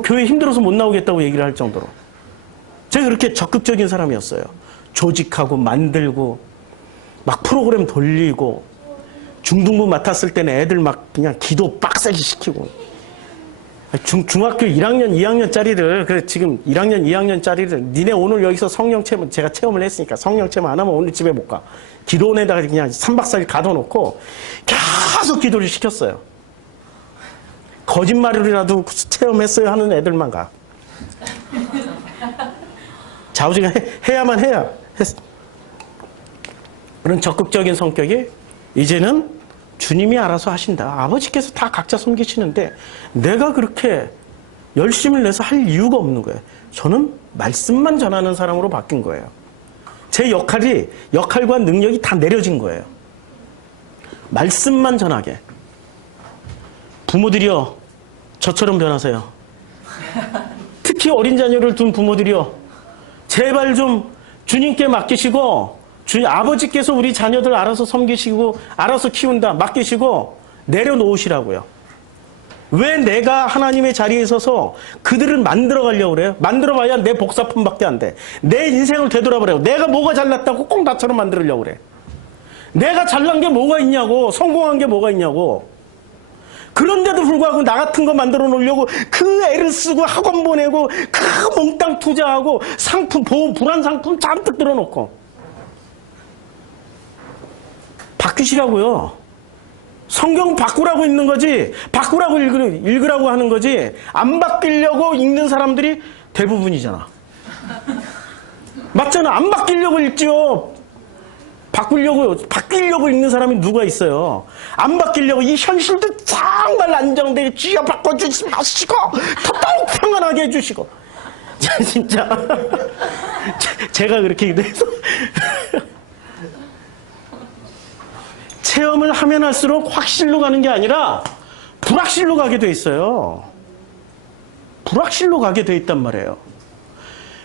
교회 힘들어서 못 나오겠다고 얘기를 할 정도로 제가 그렇게 적극적인 사람이었어요. 조직하고 만들고 막 프로그램 돌리고, 중등부 맡았을 때는 애들 막 그냥 기도 빡세게 시키고, 중학교 1학년, 2학년짜리를, 지금 1학년, 2학년짜리를, 니네 오늘 여기서 성령 체험, 제가 체험을 했으니까 성령 체험 안 하면 오늘 집에 못 가. 기도원에다가 그냥 3박 4일 가둬놓고 계속 기도를 시켰어요. 거짓말이라도 체험했어요 하는 애들만 가. 좌우지간 해야만 해야. 그런 적극적인 성격이 이제는 주님이 알아서 하신다. 아버지께서 다 각자 섬기시는데 내가 그렇게 열심을 내서 할 이유가 없는 거예요. 저는 말씀만 전하는 사람으로 바뀐 거예요. 제 역할과 능력이 다 내려진 거예요. 말씀만 전하게. 부모들이여, 저처럼 변하세요. 특히 어린 자녀를 둔 부모들이여, 제발 좀 주님께 맡기시고, 아버지께서 우리 자녀들 알아서 섬기시고 알아서 키운다 맡기시고 내려놓으시라고요. 왜 내가 하나님의 자리에 서서 그들을 만들어 가려고 그래요? 만들어봐야 내 복사품밖에 안 돼. 내 인생을 되돌아보래요. 내가 뭐가 잘났다고 꼭 나처럼 만들려고 그래. 내가 잘난 게 뭐가 있냐고, 성공한 게 뭐가 있냐고. 그런데도 불구하고 나 같은 거 만들어 놓으려고 그 애를 쓰고 학원 보내고 그 몽땅 투자하고 상품, 불안 상품 잔뜩 들어놓고. 바뀌시라고요. 성경 바꾸라고 읽는 거지, 바꾸라고 읽으라고 하는 거지, 안 바뀌려고 읽는 사람들이 대부분이잖아. 맞잖아. 안 바뀌려고 읽지요. 바뀌려고 읽는 사람이 누가 있어요. 안 바뀌려고, 이 현실도 정말 안정되게 쥐어 바꿔주지 마시고 더더욱 평안하게 해주시고. 진짜 제가 그렇게 돼서 체험을 하면 할수록 확실로 가는 게 아니라 불확실로 가게 돼 있어요. 불확실로 가게 돼 있단 말이에요.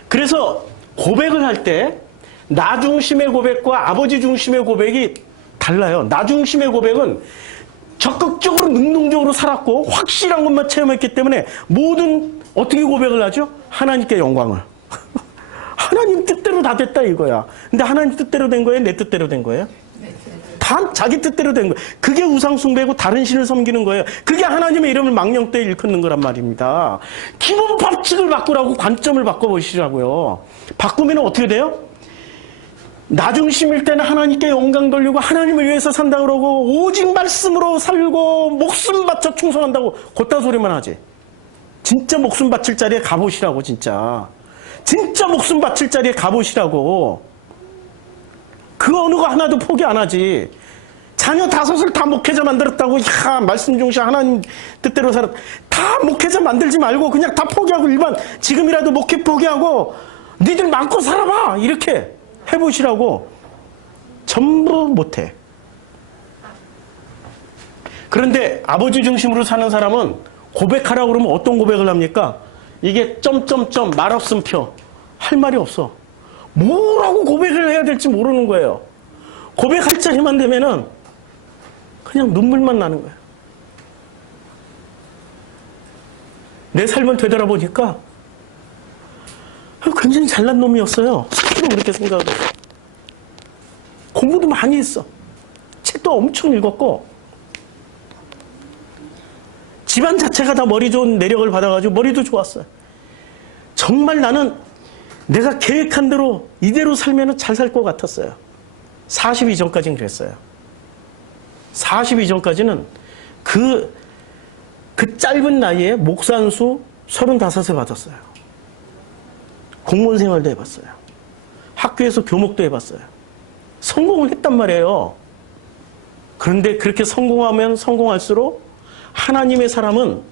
그래서 고백을 할 때 나 중심의 고백과 아버지 중심의 고백이 달라요. 나 중심의 고백은 적극적으로 능동적으로 살았고 확실한 것만 체험했기 때문에 모든 어떻게 고백을 하죠? 하나님께 영광을. 하나님 뜻대로 다 됐다 이거야. 근데 하나님 뜻대로 된 거예요? 내 뜻대로 된 거예요? 다 자기 뜻대로 된 거예요. 그게 우상숭배고 다른 신을 섬기는 거예요. 그게 하나님의 이름을 망령되이 일컫는 거란 말입니다. 기본 법칙을 바꾸라고, 관점을 바꿔보시라고요. 바꾸면 어떻게 돼요? 나 중심일 때는 하나님께 영광 돌리고 하나님을 위해서 산다 그러고 오직 말씀으로 살고 목숨 바쳐 충성한다고 곧다 소리만 하지. 진짜 목숨 바칠 자리에 가보시라고 진짜. 진짜 목숨 바칠 자리에 가보시라고. 그 어느 거 하나도 포기 안 하지. 자녀 5을 다 목회자 만들었다고 야 말씀 중심 하나님 뜻대로 살았. 다 목회자 만들지 말고 그냥 다 포기하고 일반 지금이라도 목회 포기하고 니들 마음껏 살아봐 이렇게 해보시라고. 전부 못해. 그런데 아버지 중심으로 사는 사람은 고백하라고 그러면 어떤 고백을 합니까? 이게 점점점 말없음표. 할 말이 없어. 뭐라고 고백을 해야 될지 모르는 거예요. 고백할 자리만 되면은 그냥 눈물만 나는 거예요. 내 삶을 되돌아보니까 굉장히 잘난 놈이었어요. 스스로 그렇게 생각하고. 공부도 많이 했어. 책도 엄청 읽었고 집안 자체가 다 머리 좋은 내력을 받아가지고 머리도 좋았어요. 정말 나는 내가 계획한 대로 이대로 살면 잘 살 것 같았어요. 40 이전까지는 그랬어요. 40 이전까지는 그 짧은 나이에 목산수 35세 받았어요. 공무원 생활도 해봤어요. 학교에서 교목도 해봤어요. 성공을 했단 말이에요. 그런데 그렇게 성공하면 성공할수록 하나님의 사람은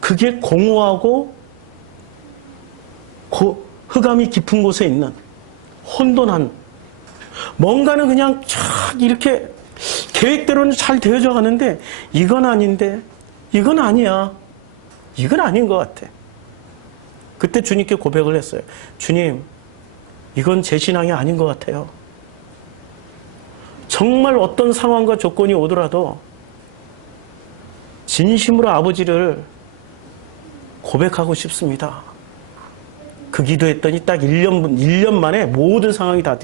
그게 공허하고 흑암이 깊은 곳에 있는 혼돈한 뭔가는 그냥 쫙 이렇게 계획대로는 잘 되어져 가는데 이건 아닌데 이건 아니야. 이건 아닌 것 같아. 그때 주님께 고백을 했어요. 주님, 이건 제 신앙이 아닌 것 같아요. 정말 어떤 상황과 조건이 오더라도 진심으로 아버지를 고백하고 싶습니다. 그 기도했더니 딱 1년 만에 모든 상황이 다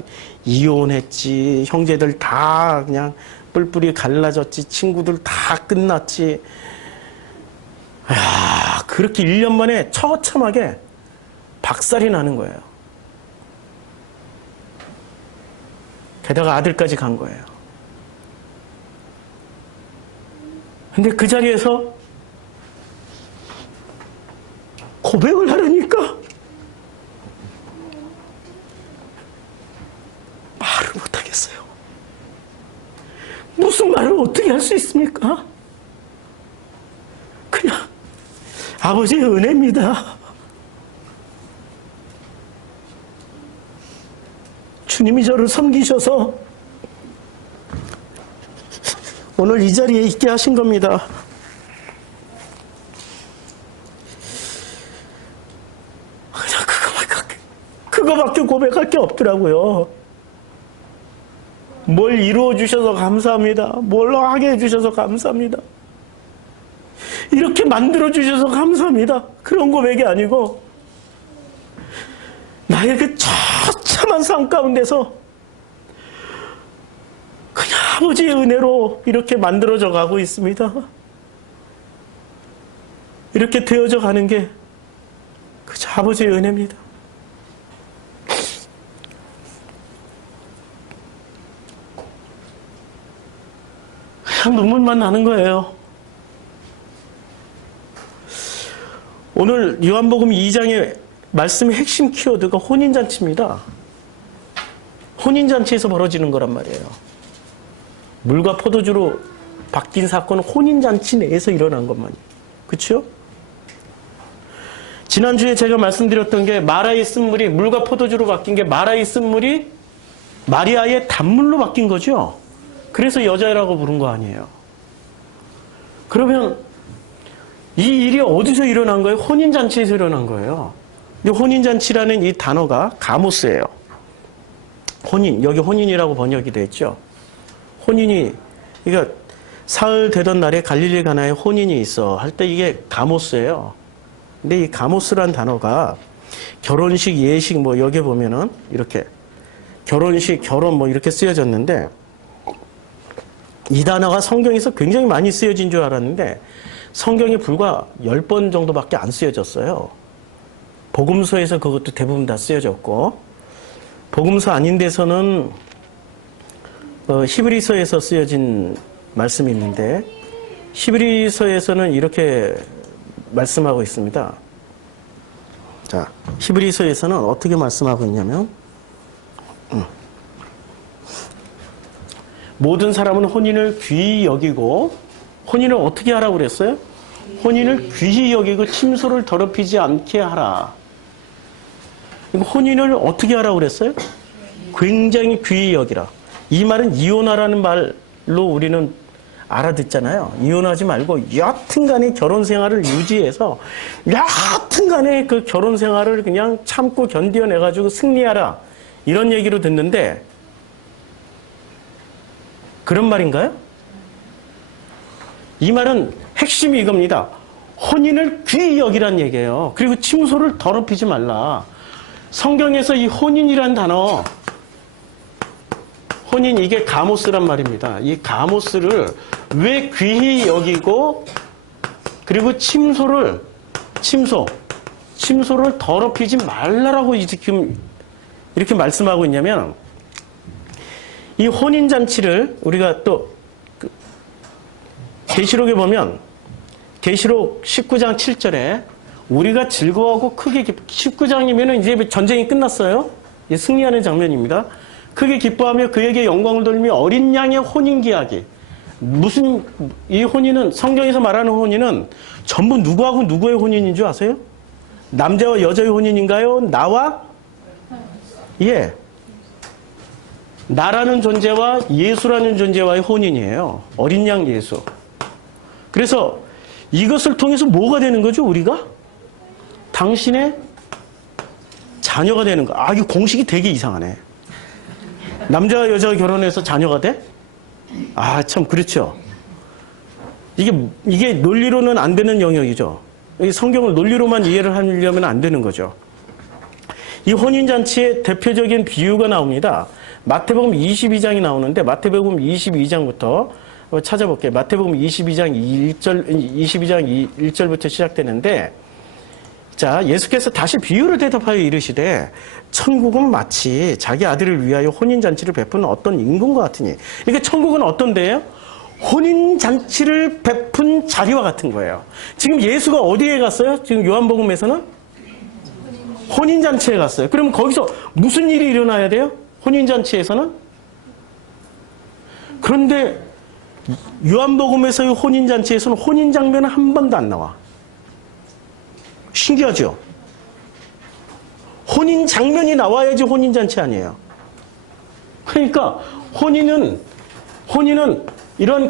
이혼했지, 형제들 다 그냥 뿔뿔이 갈라졌지, 친구들 다 끝났지. 야, 그렇게 1년 만에 처참하게 박살이 나는 거예요. 게다가 아들까지 간 거예요. 근데 그 자리에서 고백을 하려니까 말을 못하겠어요. 무슨 말을 어떻게 할 수 있습니까? 그냥 아버지의 은혜입니다. 주님이 저를 섬기셔서 오늘 이 자리에 있게 하신 겁니다. 그냥 그거밖에 고백할 게 없더라고요. 뭘 이루어 주셔서 감사합니다. 뭘 하게 해주셔서 감사합니다. 이렇게 만들어 주셔서 감사합니다. 그런 고백이 아니고 나의 그 처참한 삶 가운데서 그냥 아버지의 은혜로 이렇게 만들어져 가고 있습니다. 이렇게 되어져 가는 게 그저 아버지의 은혜입니다. 그냥 눈물만 나는 거예요. 오늘 요한복음 2장의 말씀의 핵심 키워드가 혼인잔치입니다. 혼인잔치에서 벌어지는 거란 말이에요. 물과 포도주로 바뀐 사건은 혼인잔치 내에서 일어난 것만이에요. 그렇죠? 지난주에 제가 말씀드렸던 게 마라의 쓴물이 물과 포도주로 바뀐 게 마라의 쓴물이 마리아의 단물로 바뀐 거죠. 그래서 여자라고 부른 거 아니에요. 그러면 이 일이 어디서 일어난 거예요? 혼인잔치에서 일어난 거예요. 근데 혼인잔치라는 이 단어가 가모스예요. 혼인, 여기 혼인이라고 번역이 됐죠. 혼인이, 그러니까 사흘 되던 날에 갈릴리 가나에 혼인이 있어 할 때 이게 가모스예요. 근데 이 가모스란 단어가 결혼식, 예식 뭐 여기 보면은 이렇게 결혼식, 결혼 뭐 이렇게 쓰여졌는데 이 단어가 성경에서 굉장히 많이 쓰여진 줄 알았는데 성경에 불과 10번 정도밖에 안 쓰여졌어요. 복음서에서 그것도 대부분 다 쓰여졌고 복음서 아닌 데서는 히브리서에서 쓰여진 말씀이 있는데 히브리서에서는 이렇게 말씀하고 있습니다. 자, 히브리서에서는 어떻게 말씀하고 있냐면 모든 사람은 혼인을 귀히 여기고 혼인을 어떻게 하라고 그랬어요? 혼인을 귀히 여기고 침소를 더럽히지 않게 하라. 혼인을 어떻게 하라고 그랬어요? 굉장히 귀히 여기라. 이 말은 이혼하라는 말로 우리는 알아듣잖아요. 이혼하지 말고 여튼간에 결혼 생활을 유지해서 여튼간에 그 결혼 생활을 그냥 참고 견뎌내가지고 승리하라. 이런 얘기로 듣는데 그런 말인가요? 이 말은 핵심이 이겁니다. 혼인을 귀히 여기란 얘기예요. 그리고 침소를 더럽히지 말라. 성경에서 이 혼인이란 단어, 혼인 이게 가모스란 말입니다. 이 가모스를 왜 귀히 여기고 그리고 침소를 더럽히지 말라라고 지금 이렇게 말씀하고 있냐면 이 혼인 잔치를 우리가 또 계시록에 보면 계시록 19장 7절에 우리가 즐거워하고 크게 19장이면은 이제 전쟁이 끝났어요. 이제 승리하는 장면입니다. 크게 기뻐하며 그에게 영광을 돌리며 어린 양의 혼인 기하기. 무슨 이 혼인은 성경에서 말하는 혼인은 전부 누구하고 누구의 혼인인 줄 아세요? 남자와 여자의 혼인인가요? 나와 예. 나라는 존재와 예수라는 존재와의 혼인이에요. 어린 양 예수. 그래서 이것을 통해서 뭐가 되는 거죠, 우리가? 당신의 자녀가 되는 거. 아, 이 공식이 되게 이상하네. 남자와 여자가 결혼해서 자녀가 돼? 아, 참, 그렇죠. 이게 논리로는 안 되는 영역이죠. 성경을 논리로만 이해를 하려면 안 되는 거죠. 이 혼인잔치의 대표적인 비유가 나옵니다. 마태복음 22장이 나오는데 마태복음 22장부터 찾아볼게요. 마태복음 22장 1절부터 시작되는데 자, 예수께서 다시 비유를 대답하여 이르시되 천국은 마치 자기 아들을 위하여 혼인잔치를 베푸는 어떤 임금과 같으니 그러니까 천국은 어떤 데예요? 혼인잔치를 베푼 자리와 같은 거예요. 지금 예수가 어디에 갔어요? 지금 요한복음에서는 혼인잔치에 갔어요. 그럼 거기서 무슨 일이 일어나야 돼요? 혼인잔치에서는? 그런데 요한복음에서의 혼인잔치에서는 혼인 장면은 한 번도 안 나와. 신기하죠? 혼인 장면이 나와야지 혼인잔치 아니에요. 그러니까 혼인은 이런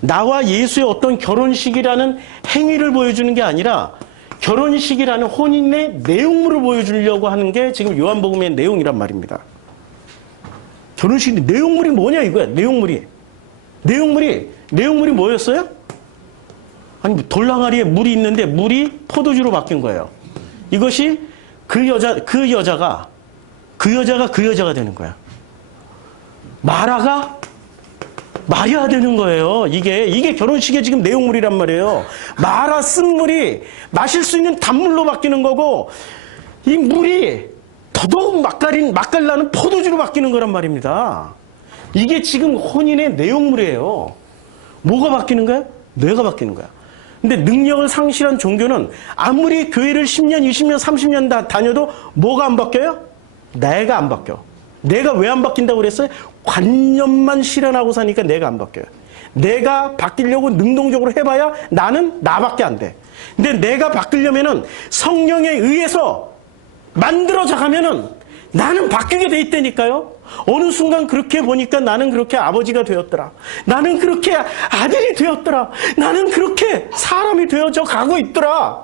나와 예수의 어떤 결혼식이라는 행위를 보여주는 게 아니라 결혼식이라는 혼인의 내용물을 보여주려고 하는 게 지금 요한복음의 내용이란 말입니다. 결혼식 내용물이 뭐냐 이거야. 내용물이 뭐였어요? 아니 돌항아리에 물이 있는데 물이 포도주로 바뀐 거예요. 이것이 그 여자가 되는 거야. 마리아가 되는 거예요. 이게 결혼식의 지금 내용물이란 말이에요. 마라 쓴 물이 마실 수 있는 단물로 바뀌는 거고 이 물이 더더욱 맛깔나는 포도주로 바뀌는 거란 말입니다. 이게 지금 혼인의 내용물이에요. 뭐가 바뀌는 거야? 뇌가 바뀌는 거야. 근데 능력을 상실한 종교는 아무리 교회를 10년, 20년, 30년 다녀도 뭐가 안 바뀌어요? 내가 안 바뀌어. 내가 왜 안 바뀐다고 그랬어요? 관념만 실현하고 사니까 내가 안 바뀌어요. 내가 바뀌려고 능동적으로 해봐야 나는 나밖에 안 돼. 근데 내가 바뀌려면은 성령에 의해서 만들어져 가면은 나는 바뀌게 돼 있다니까요. 어느 순간 그렇게 보니까 나는 그렇게 아버지가 되었더라. 나는 그렇게 아들이 되었더라. 나는 그렇게 사람이 되어져 가고 있더라.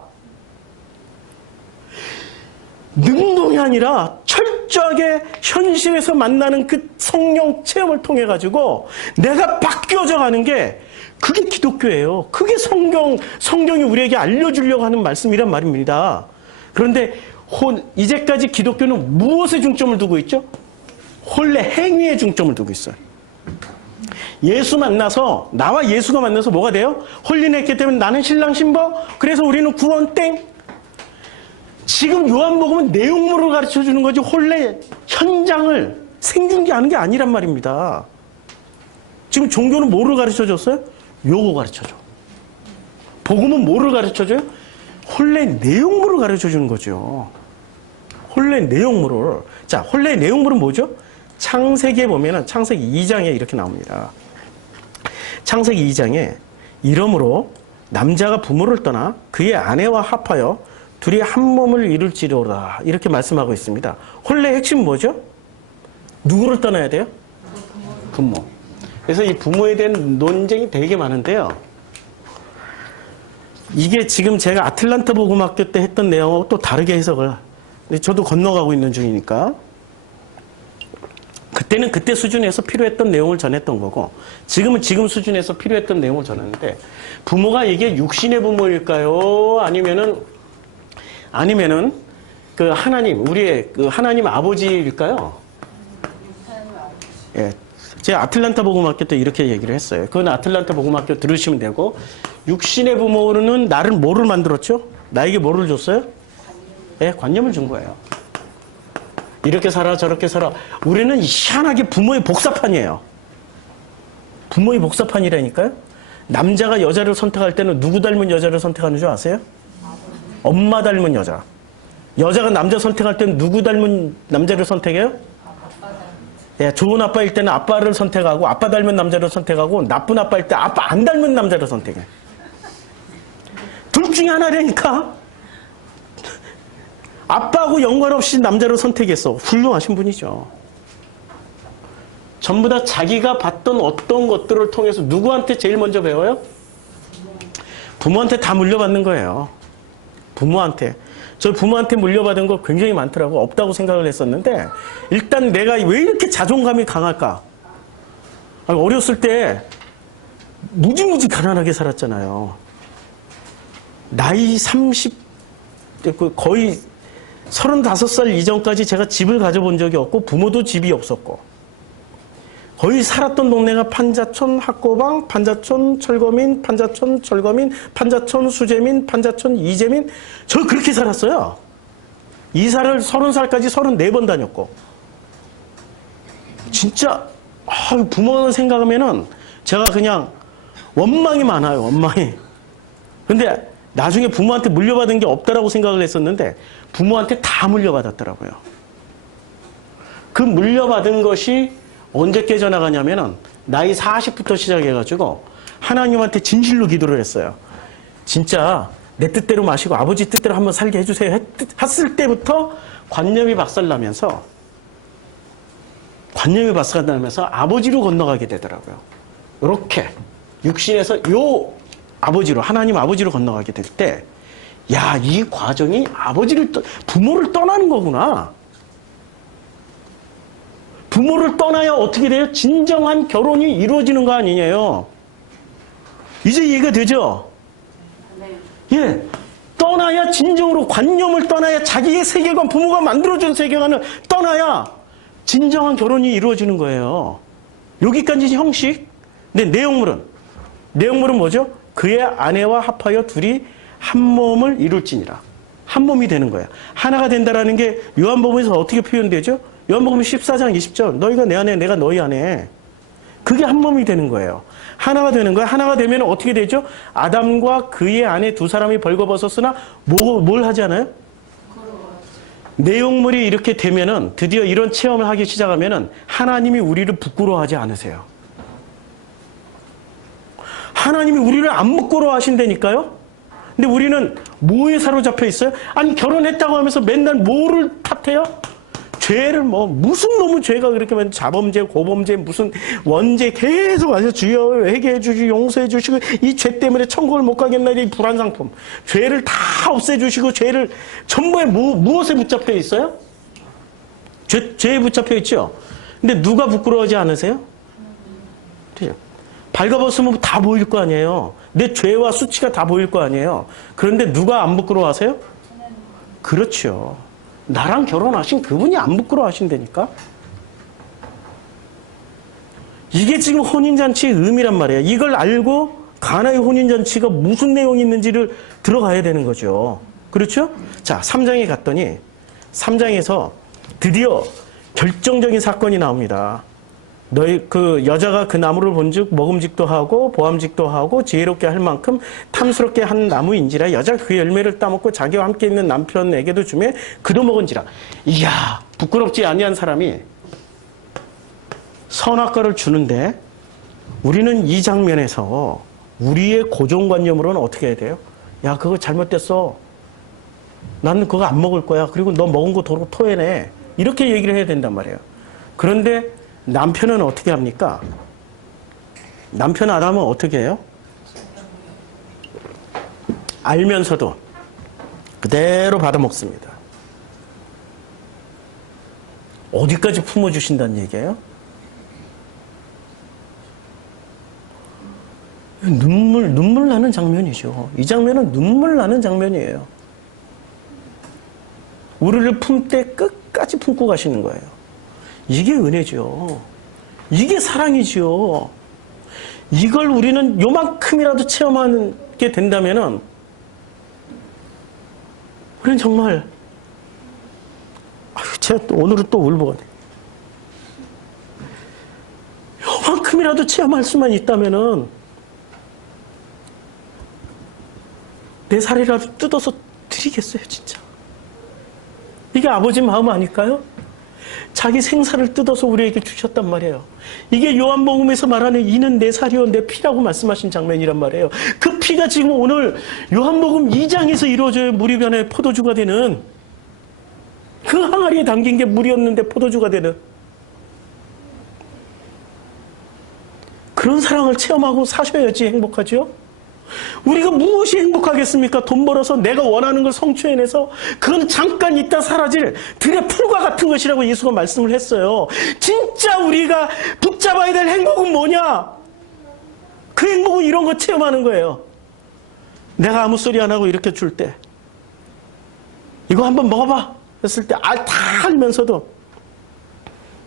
능동이 아니라 철저하게 현실에서 만나는 그 성령 체험을 통해 가지고 내가 바뀌어져 가는 게 그게 기독교예요. 그게 성경이 우리에게 알려주려고 하는 말씀이란 말입니다. 그런데 이제까지 기독교는 무엇에 중점을 두고 있죠? 혼례 행위에 중점을 두고 있어요. 나와 예수가 만나서 뭐가 돼요? 혼인했기 때문에 나는 신랑 신부, 그래서 우리는 구원 땡. 지금 요한복음은 내용물을 가르쳐 주는 거지 현장을 생중계하는 게 아니란 말입니다. 지금 종교는 뭐를 가르쳐줬어요? 요거 가르쳐줘. 복음은 뭐를 가르쳐줘요? 혼례 내용물을 가르쳐주는 거죠. 혼례 내용물을. 자, 혼례 내용물은 뭐죠? 창세기에 보면은 창세기 2장에 이렇게 나옵니다. 창세기 2장에 이러므로 남자가 부모를 떠나 그의 아내와 합하여 둘이 한 몸을 이룰지로다 이렇게 말씀하고 있습니다. 혼례의 핵심은 뭐죠? 누구를 떠나야 돼요? 부모. 그래서 이 부모에 대한 논쟁이 되게 많은데요. 이게 지금 제가 아틀란타 복음학교 때 했던 내용하고 또 다르게 해석을. 근데 저도 건너가고 있는 중이니까. 그때는 그때 수준에서 필요했던 내용을 전했던 거고, 지금은 지금 수준에서 필요했던 내용을 전하는데, 부모가 이게 육신의 부모일까요? 아니면은 그 하나님, 우리의 그 하나님 아버지일까요? 예. 제가 아틀란타 복음학교 때 이렇게 얘기를 했어요. 그건 아틀란타 복음학교 들으시면 되고, 육신의 부모는 나를 뭐를 만들었죠? 나에게 뭐를 줬어요? 예, 관념을 준 거예요. 이렇게 살아 저렇게 살아. 우리는 희한하게 부모의 복사판이에요. 부모의 복사판이라니까요. 남자가 여자를 선택할 때는 누구 닮은 여자를 선택하는 줄 아세요? 엄마 닮은 여자. 여자가 남자 선택할 때는 누구 닮은 남자를 선택해요? 예, 좋은 아빠일 때는 아빠를 선택하고, 아빠 닮은 남자를 선택하고, 나쁜 아빠일 때 아빠 안 닮은 남자를 선택해. 둘 중에 하나라니까. 아빠하고 연관없이 남자를 선택했어. 훌륭하신 분이죠. 전부 다 자기가 봤던 어떤 것들을 통해서 누구한테 제일 먼저 배워요? 부모한테 다 물려받는 거예요. 부모한테. 저 부모한테 물려받은 거 굉장히 많더라고. 없다고 생각을 했었는데, 일단 내가 왜 이렇게 자존감이 강할까? 어렸을 때 무지무지 가난하게 살았잖아요. 나이 30, 거의 35살 이전까지 제가 집을 가져본 적이 없고, 부모도 집이 없었고, 거의 살았던 동네가 판자촌, 학고방, 판자촌, 철거민, 판자촌, 철거민, 판자촌, 수재민, 판자촌, 이재민. 저 그렇게 살았어요. 이사를 30살까지 34번 다녔고. 진짜 부모 생각하면은 제가 그냥 원망이 많아요. 원망이. 근데 나중에 부모한테 물려받은 게 없다라고 생각을 했었는데 부모한테 다 물려받았더라고요. 그 물려받은 것이 언제 깨져나가냐면은 나이 40부터 시작해가지고 하나님한테 진실로 기도를 했어요. 진짜 내 뜻대로 마시고 아버지 뜻대로 한번 살게 해주세요 했을 때부터 관념이 박살나면서 아버지로 건너가게 되더라고요. 이렇게 육신에서 요 아버지로, 하나님 아버지로 건너가게 될 때, 야, 이 과정이 부모를 떠나는 거구나. 부모를 떠나야 어떻게 돼요? 진정한 결혼이 이루어지는 거 아니냐요. 이제 이해가 되죠? 예. 떠나야 진정으로 관념을 떠나야 자기의 세계관, 부모가 만들어준 세계관을 떠나야 진정한 결혼이 이루어지는 거예요. 여기까지 형식. 근데 내용물은 뭐죠? 그의 아내와 합하여 둘이 한 몸을 이룰지니라. 한 몸이 되는 거야. 하나가 된다라는 게 요한복음에서 어떻게 표현되죠? 요한복음 14장 20절. 너희가 내 안에, 내가 너희 안에. 그게 한 몸이 되는 거예요. 하나가 되는 거야. 하나가 되면 어떻게 되죠? 아담과 그의 아내 두 사람이 벌거벗었으나 뭘 하지 않아요? 내용물이 이렇게 되면은 드디어 이런 체험을 하기 시작하면은 하나님이 우리를 부끄러워하지 않으세요. 하나님이 우리를 안 부끄러워하신다니까요? 근데 우리는 뭐에 사로잡혀 있어요? 아니, 결혼했다고 하면서 맨날 뭐를 탓해요? 죄를 무슨 놈의 죄가 그렇게 많은 자범죄, 고범죄, 무슨 원죄 계속 와서 주여 회개해 주시고 용서해 주시고 이 죄 때문에 천국을 못 가겠나 이 불안 상품. 죄를 다 없애 주시고 죄를 전부에 무엇에 붙잡혀 있어요? 죄에 붙잡혀 있죠? 근데 누가 부끄러워하지 않으세요? 발가벗으면 다 보일 거 아니에요. 내 죄와 수치가 다 보일 거 아니에요. 그런데 누가 안 부끄러워하세요? 그렇죠. 나랑 결혼하신 그분이 안 부끄러워하신다니까? 이게 지금 혼인잔치의 의미란 말이에요. 이걸 알고 가나의 혼인잔치가 무슨 내용이 있는지를 들어가야 되는 거죠. 그렇죠? 자, 3장에 갔더니 3장에서 드디어 결정적인 사건이 나옵니다. 너희 그 여자가 그 나무를 본즉 먹음직도 하고 보암직도 하고 지혜롭게 할 만큼 탐스럽게 한 나무인지라 여자가 그 열매를 따먹고 자기와 함께 있는 남편에게도 주매 그도 먹은지라. 이야, 부끄럽지 아니한 사람이 선악과를 주는데 우리는 이 장면에서 우리의 고정관념으로는 어떻게 해야 돼요? 야, 그거 잘못됐어. 나는 그거 안 먹을 거야. 그리고 너 먹은 거 도로 토해내. 이렇게 얘기를 해야 된단 말이에요. 그런데 남편은 어떻게 합니까? 남편 아담은 어떻게 해요? 알면서도 그대로 받아먹습니다. 어디까지 품어주신다는 얘기예요? 눈물 나는 장면이죠. 이 장면은 눈물 나는 장면이에요. 우리를 품때 끝까지 품고 가시는 거예요. 이게 은혜죠. 이게 사랑이죠. 이걸 우리는 요만큼이라도 체험하게 된다면은 우리는 정말 제가 오늘은 또 울보네. 요만큼이라도 체험할 수만 있다면은 내 살이라도 뜯어서 드리겠어요, 진짜. 이게 아버지 마음 아닐까요? 자기 생사를 뜯어서 우리에게 주셨단 말이에요. 이게 요한복음에서 말하는 이는 내 살이요 내 피라고 말씀하신 장면이란 말이에요. 그 피가 지금 오늘 요한복음 2장에서 이루어져야 물이 변해 포도주가 되는, 그 항아리에 담긴 게 물이었는데 포도주가 되는 그런 사랑을 체험하고 사셔야지 행복하죠. 우리가 무엇이 행복하겠습니까? 돈 벌어서 내가 원하는 걸 성취해내서 그건 잠깐 있다 사라질 들의 풀과 같은 것이라고 예수가 말씀을 했어요. 진짜 우리가 붙잡아야 될 행복은 뭐냐? 그 행복은 이런 거 체험하는 거예요. 내가 아무 소리 안 하고 이렇게 줄 때 이거 한번 먹어봐 했을 때 다 알면서도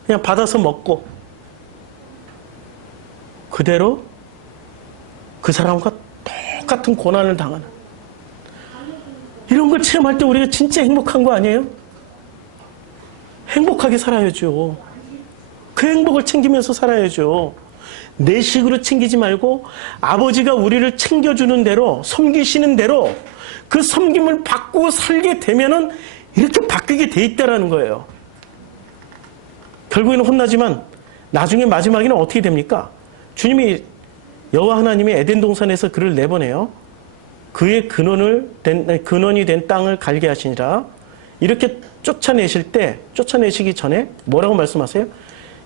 그냥 받아서 먹고 그대로 그 사람과 똑같은 고난을 당하는, 이런 걸 체험할 때 우리가 진짜 행복한 거 아니에요? 행복하게 살아야죠. 그 행복을 챙기면서 살아야죠. 내 식으로 챙기지 말고 아버지가 우리를 챙겨주는 대로, 섬기시는 대로 그 섬김을 받고 살게 되면은 이렇게 바뀌게 돼 있다라는 거예요. 결국에는 혼나지만 나중에 마지막에는 어떻게 됩니까? 주님이 여호와 하나님이 에덴 동산에서 그를 내보내요. 그의 근원이 된 땅을 갈게 하시니라. 이렇게 쫓아내시기 전에 뭐라고 말씀하세요?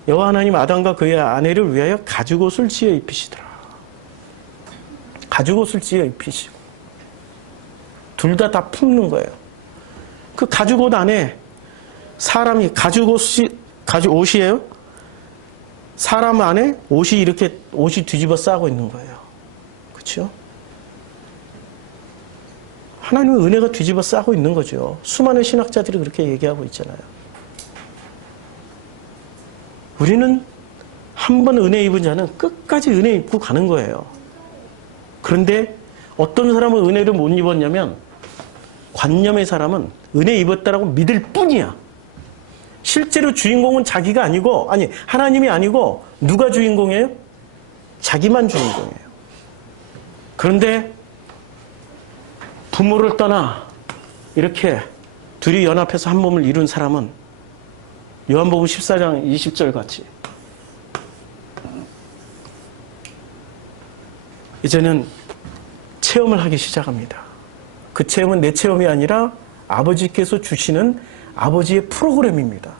여호와 하나님 아담과 그의 아내를 위하여 가죽옷을 지어 입히시더라. 가죽옷을 지어 입히시고 둘 다 품는 거예요. 그 가죽옷 안에 사람이 가죽옷이에요. 사람 안에 옷이 뒤집어 싸고 있는 거예요. 그렇죠? 하나님의 은혜가 뒤집어 싸고 있는 거죠. 수많은 신학자들이 그렇게 얘기하고 있잖아요. 우리는 한 번 은혜 입은 자는 끝까지 은혜 입고 가는 거예요. 그런데 어떤 사람은 은혜를 못 입었냐면 관념의 사람은 은혜 입었다라고 믿을 뿐이야. 실제로 주인공은 자기가 아니고, 하나님이 아니고 누가 주인공이에요? 자기만 주인공이에요. 그런데 부모를 떠나 이렇게 둘이 연합해서 한 몸을 이룬 사람은 요한복음 14장 20절 같이 이제는 체험을 하기 시작합니다. 그 체험은 내 체험이 아니라 아버지께서 주시는 아버지의 프로그램입니다.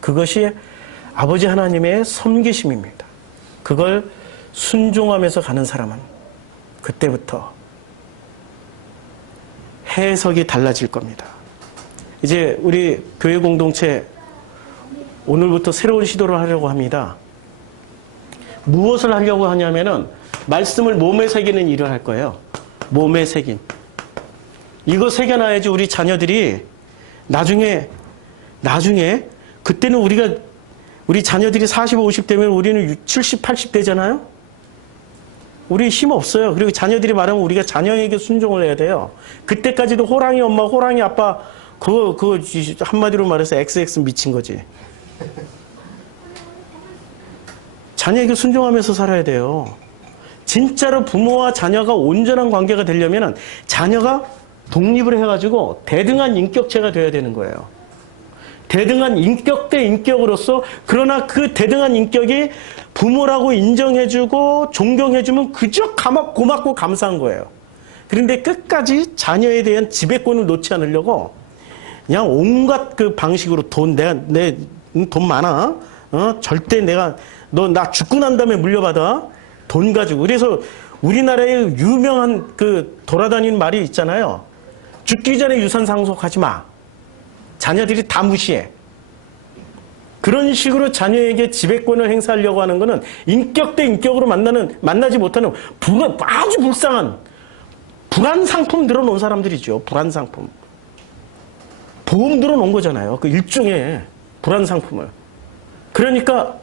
그것이 아버지 하나님의 섬기심입니다. 그걸 순종하면서 가는 사람은 그때부터 해석이 달라질 겁니다. 이제 우리 교회 공동체 오늘부터 새로운 시도를 하려고 합니다. 무엇을 하려고 하냐면은 말씀을 몸에 새기는 일을 할 거예요. 몸에 새김. 이거 새겨놔야지 우리 자녀들이 나중에 그때는 우리 자녀들이 40, 50 되면 우리는 70, 80 되잖아요? 우리 힘 없어요. 그리고 자녀들이 말하면 우리가 자녀에게 순종을 해야 돼요. 그때까지도 호랑이 엄마, 호랑이 아빠, 그거 한마디로 말해서 XX 미친 거지. 자녀에게 순종하면서 살아야 돼요. 진짜로 부모와 자녀가 온전한 관계가 되려면 자녀가 독립을 해가지고 대등한 인격체가 되어야 되는 거예요. 대등한 인격 대 인격으로서, 그러나 그 대등한 인격이 부모라고 인정해주고 존경해주면 그저 고맙고 감사한 거예요. 그런데 끝까지 자녀에 대한 지배권을 놓지 않으려고 그냥 온갖 그 방식으로 내 돈 많아. 절대 너 나 죽고 난 다음에 물려받아. 돈 가지고. 그래서 우리나라에 유명한 그 돌아다니는 말이 있잖아요. 죽기 전에 유산 상속하지 마. 자녀들이 다 무시해. 그런 식으로 자녀에게 지배권을 행사하려고 하는 것은 인격 대 인격으로 만나지 못하는 아주 불쌍한 불안 상품 들어놓은 사람들이죠. 불안 상품. 보험 들어놓은 거잖아요. 그 일종의 불안 상품을. 그러니까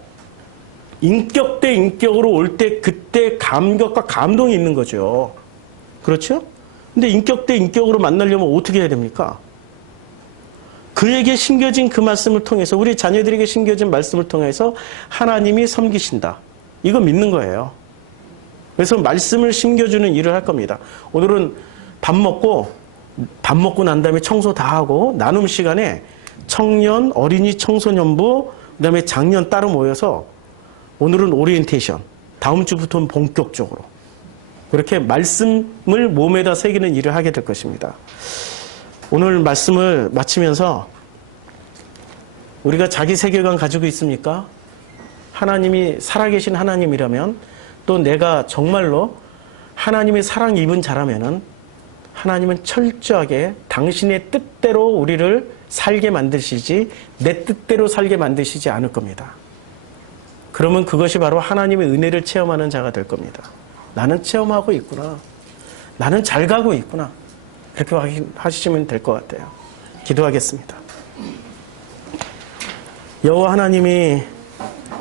인격 대 인격으로 올 때 그때 감격과 감동이 있는 거죠. 그렇죠? 근데 인격 대 인격으로 만나려면 어떻게 해야 됩니까? 그에게 심겨진 그 말씀을 통해서, 우리 자녀들에게 심겨진 말씀을 통해서 하나님이 섬기신다. 이거 믿는 거예요. 그래서 말씀을 심겨주는 일을 할 겁니다. 오늘은 밥 먹고 난 다음에 청소 다 하고 나눔 시간에 청년, 어린이, 청소년부, 그 다음에 장년 따로 모여서 오늘은 오리엔테이션, 다음 주부터는 본격적으로 그렇게 말씀을 몸에다 새기는 일을 하게 될 것입니다. 오늘 말씀을 마치면서 우리가 자기 세계관 가지고 있습니까? 하나님이 살아계신 하나님이라면, 또 내가 정말로 하나님의 사랑 입은 자라면은 하나님은 철저하게 당신의 뜻대로 우리를 살게 만드시지 내 뜻대로 살게 만드시지 않을 겁니다. 그러면 그것이 바로 하나님의 은혜를 체험하는 자가 될 겁니다. 나는 체험하고 있구나. 나는 잘 가고 있구나. 그렇게 하시면 될 것 같아요. 기도하겠습니다. 여호와 하나님이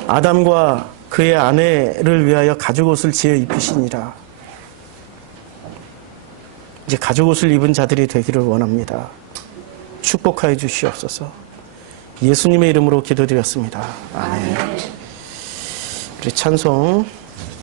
아담과 그의 아내를 위하여 가죽옷을 지어 입히시니라. 이제 가죽옷을 입은 자들이 되기를 원합니다. 축복하여 주시옵소서. 예수님의 이름으로 기도드렸습니다. 아멘. 우리 찬송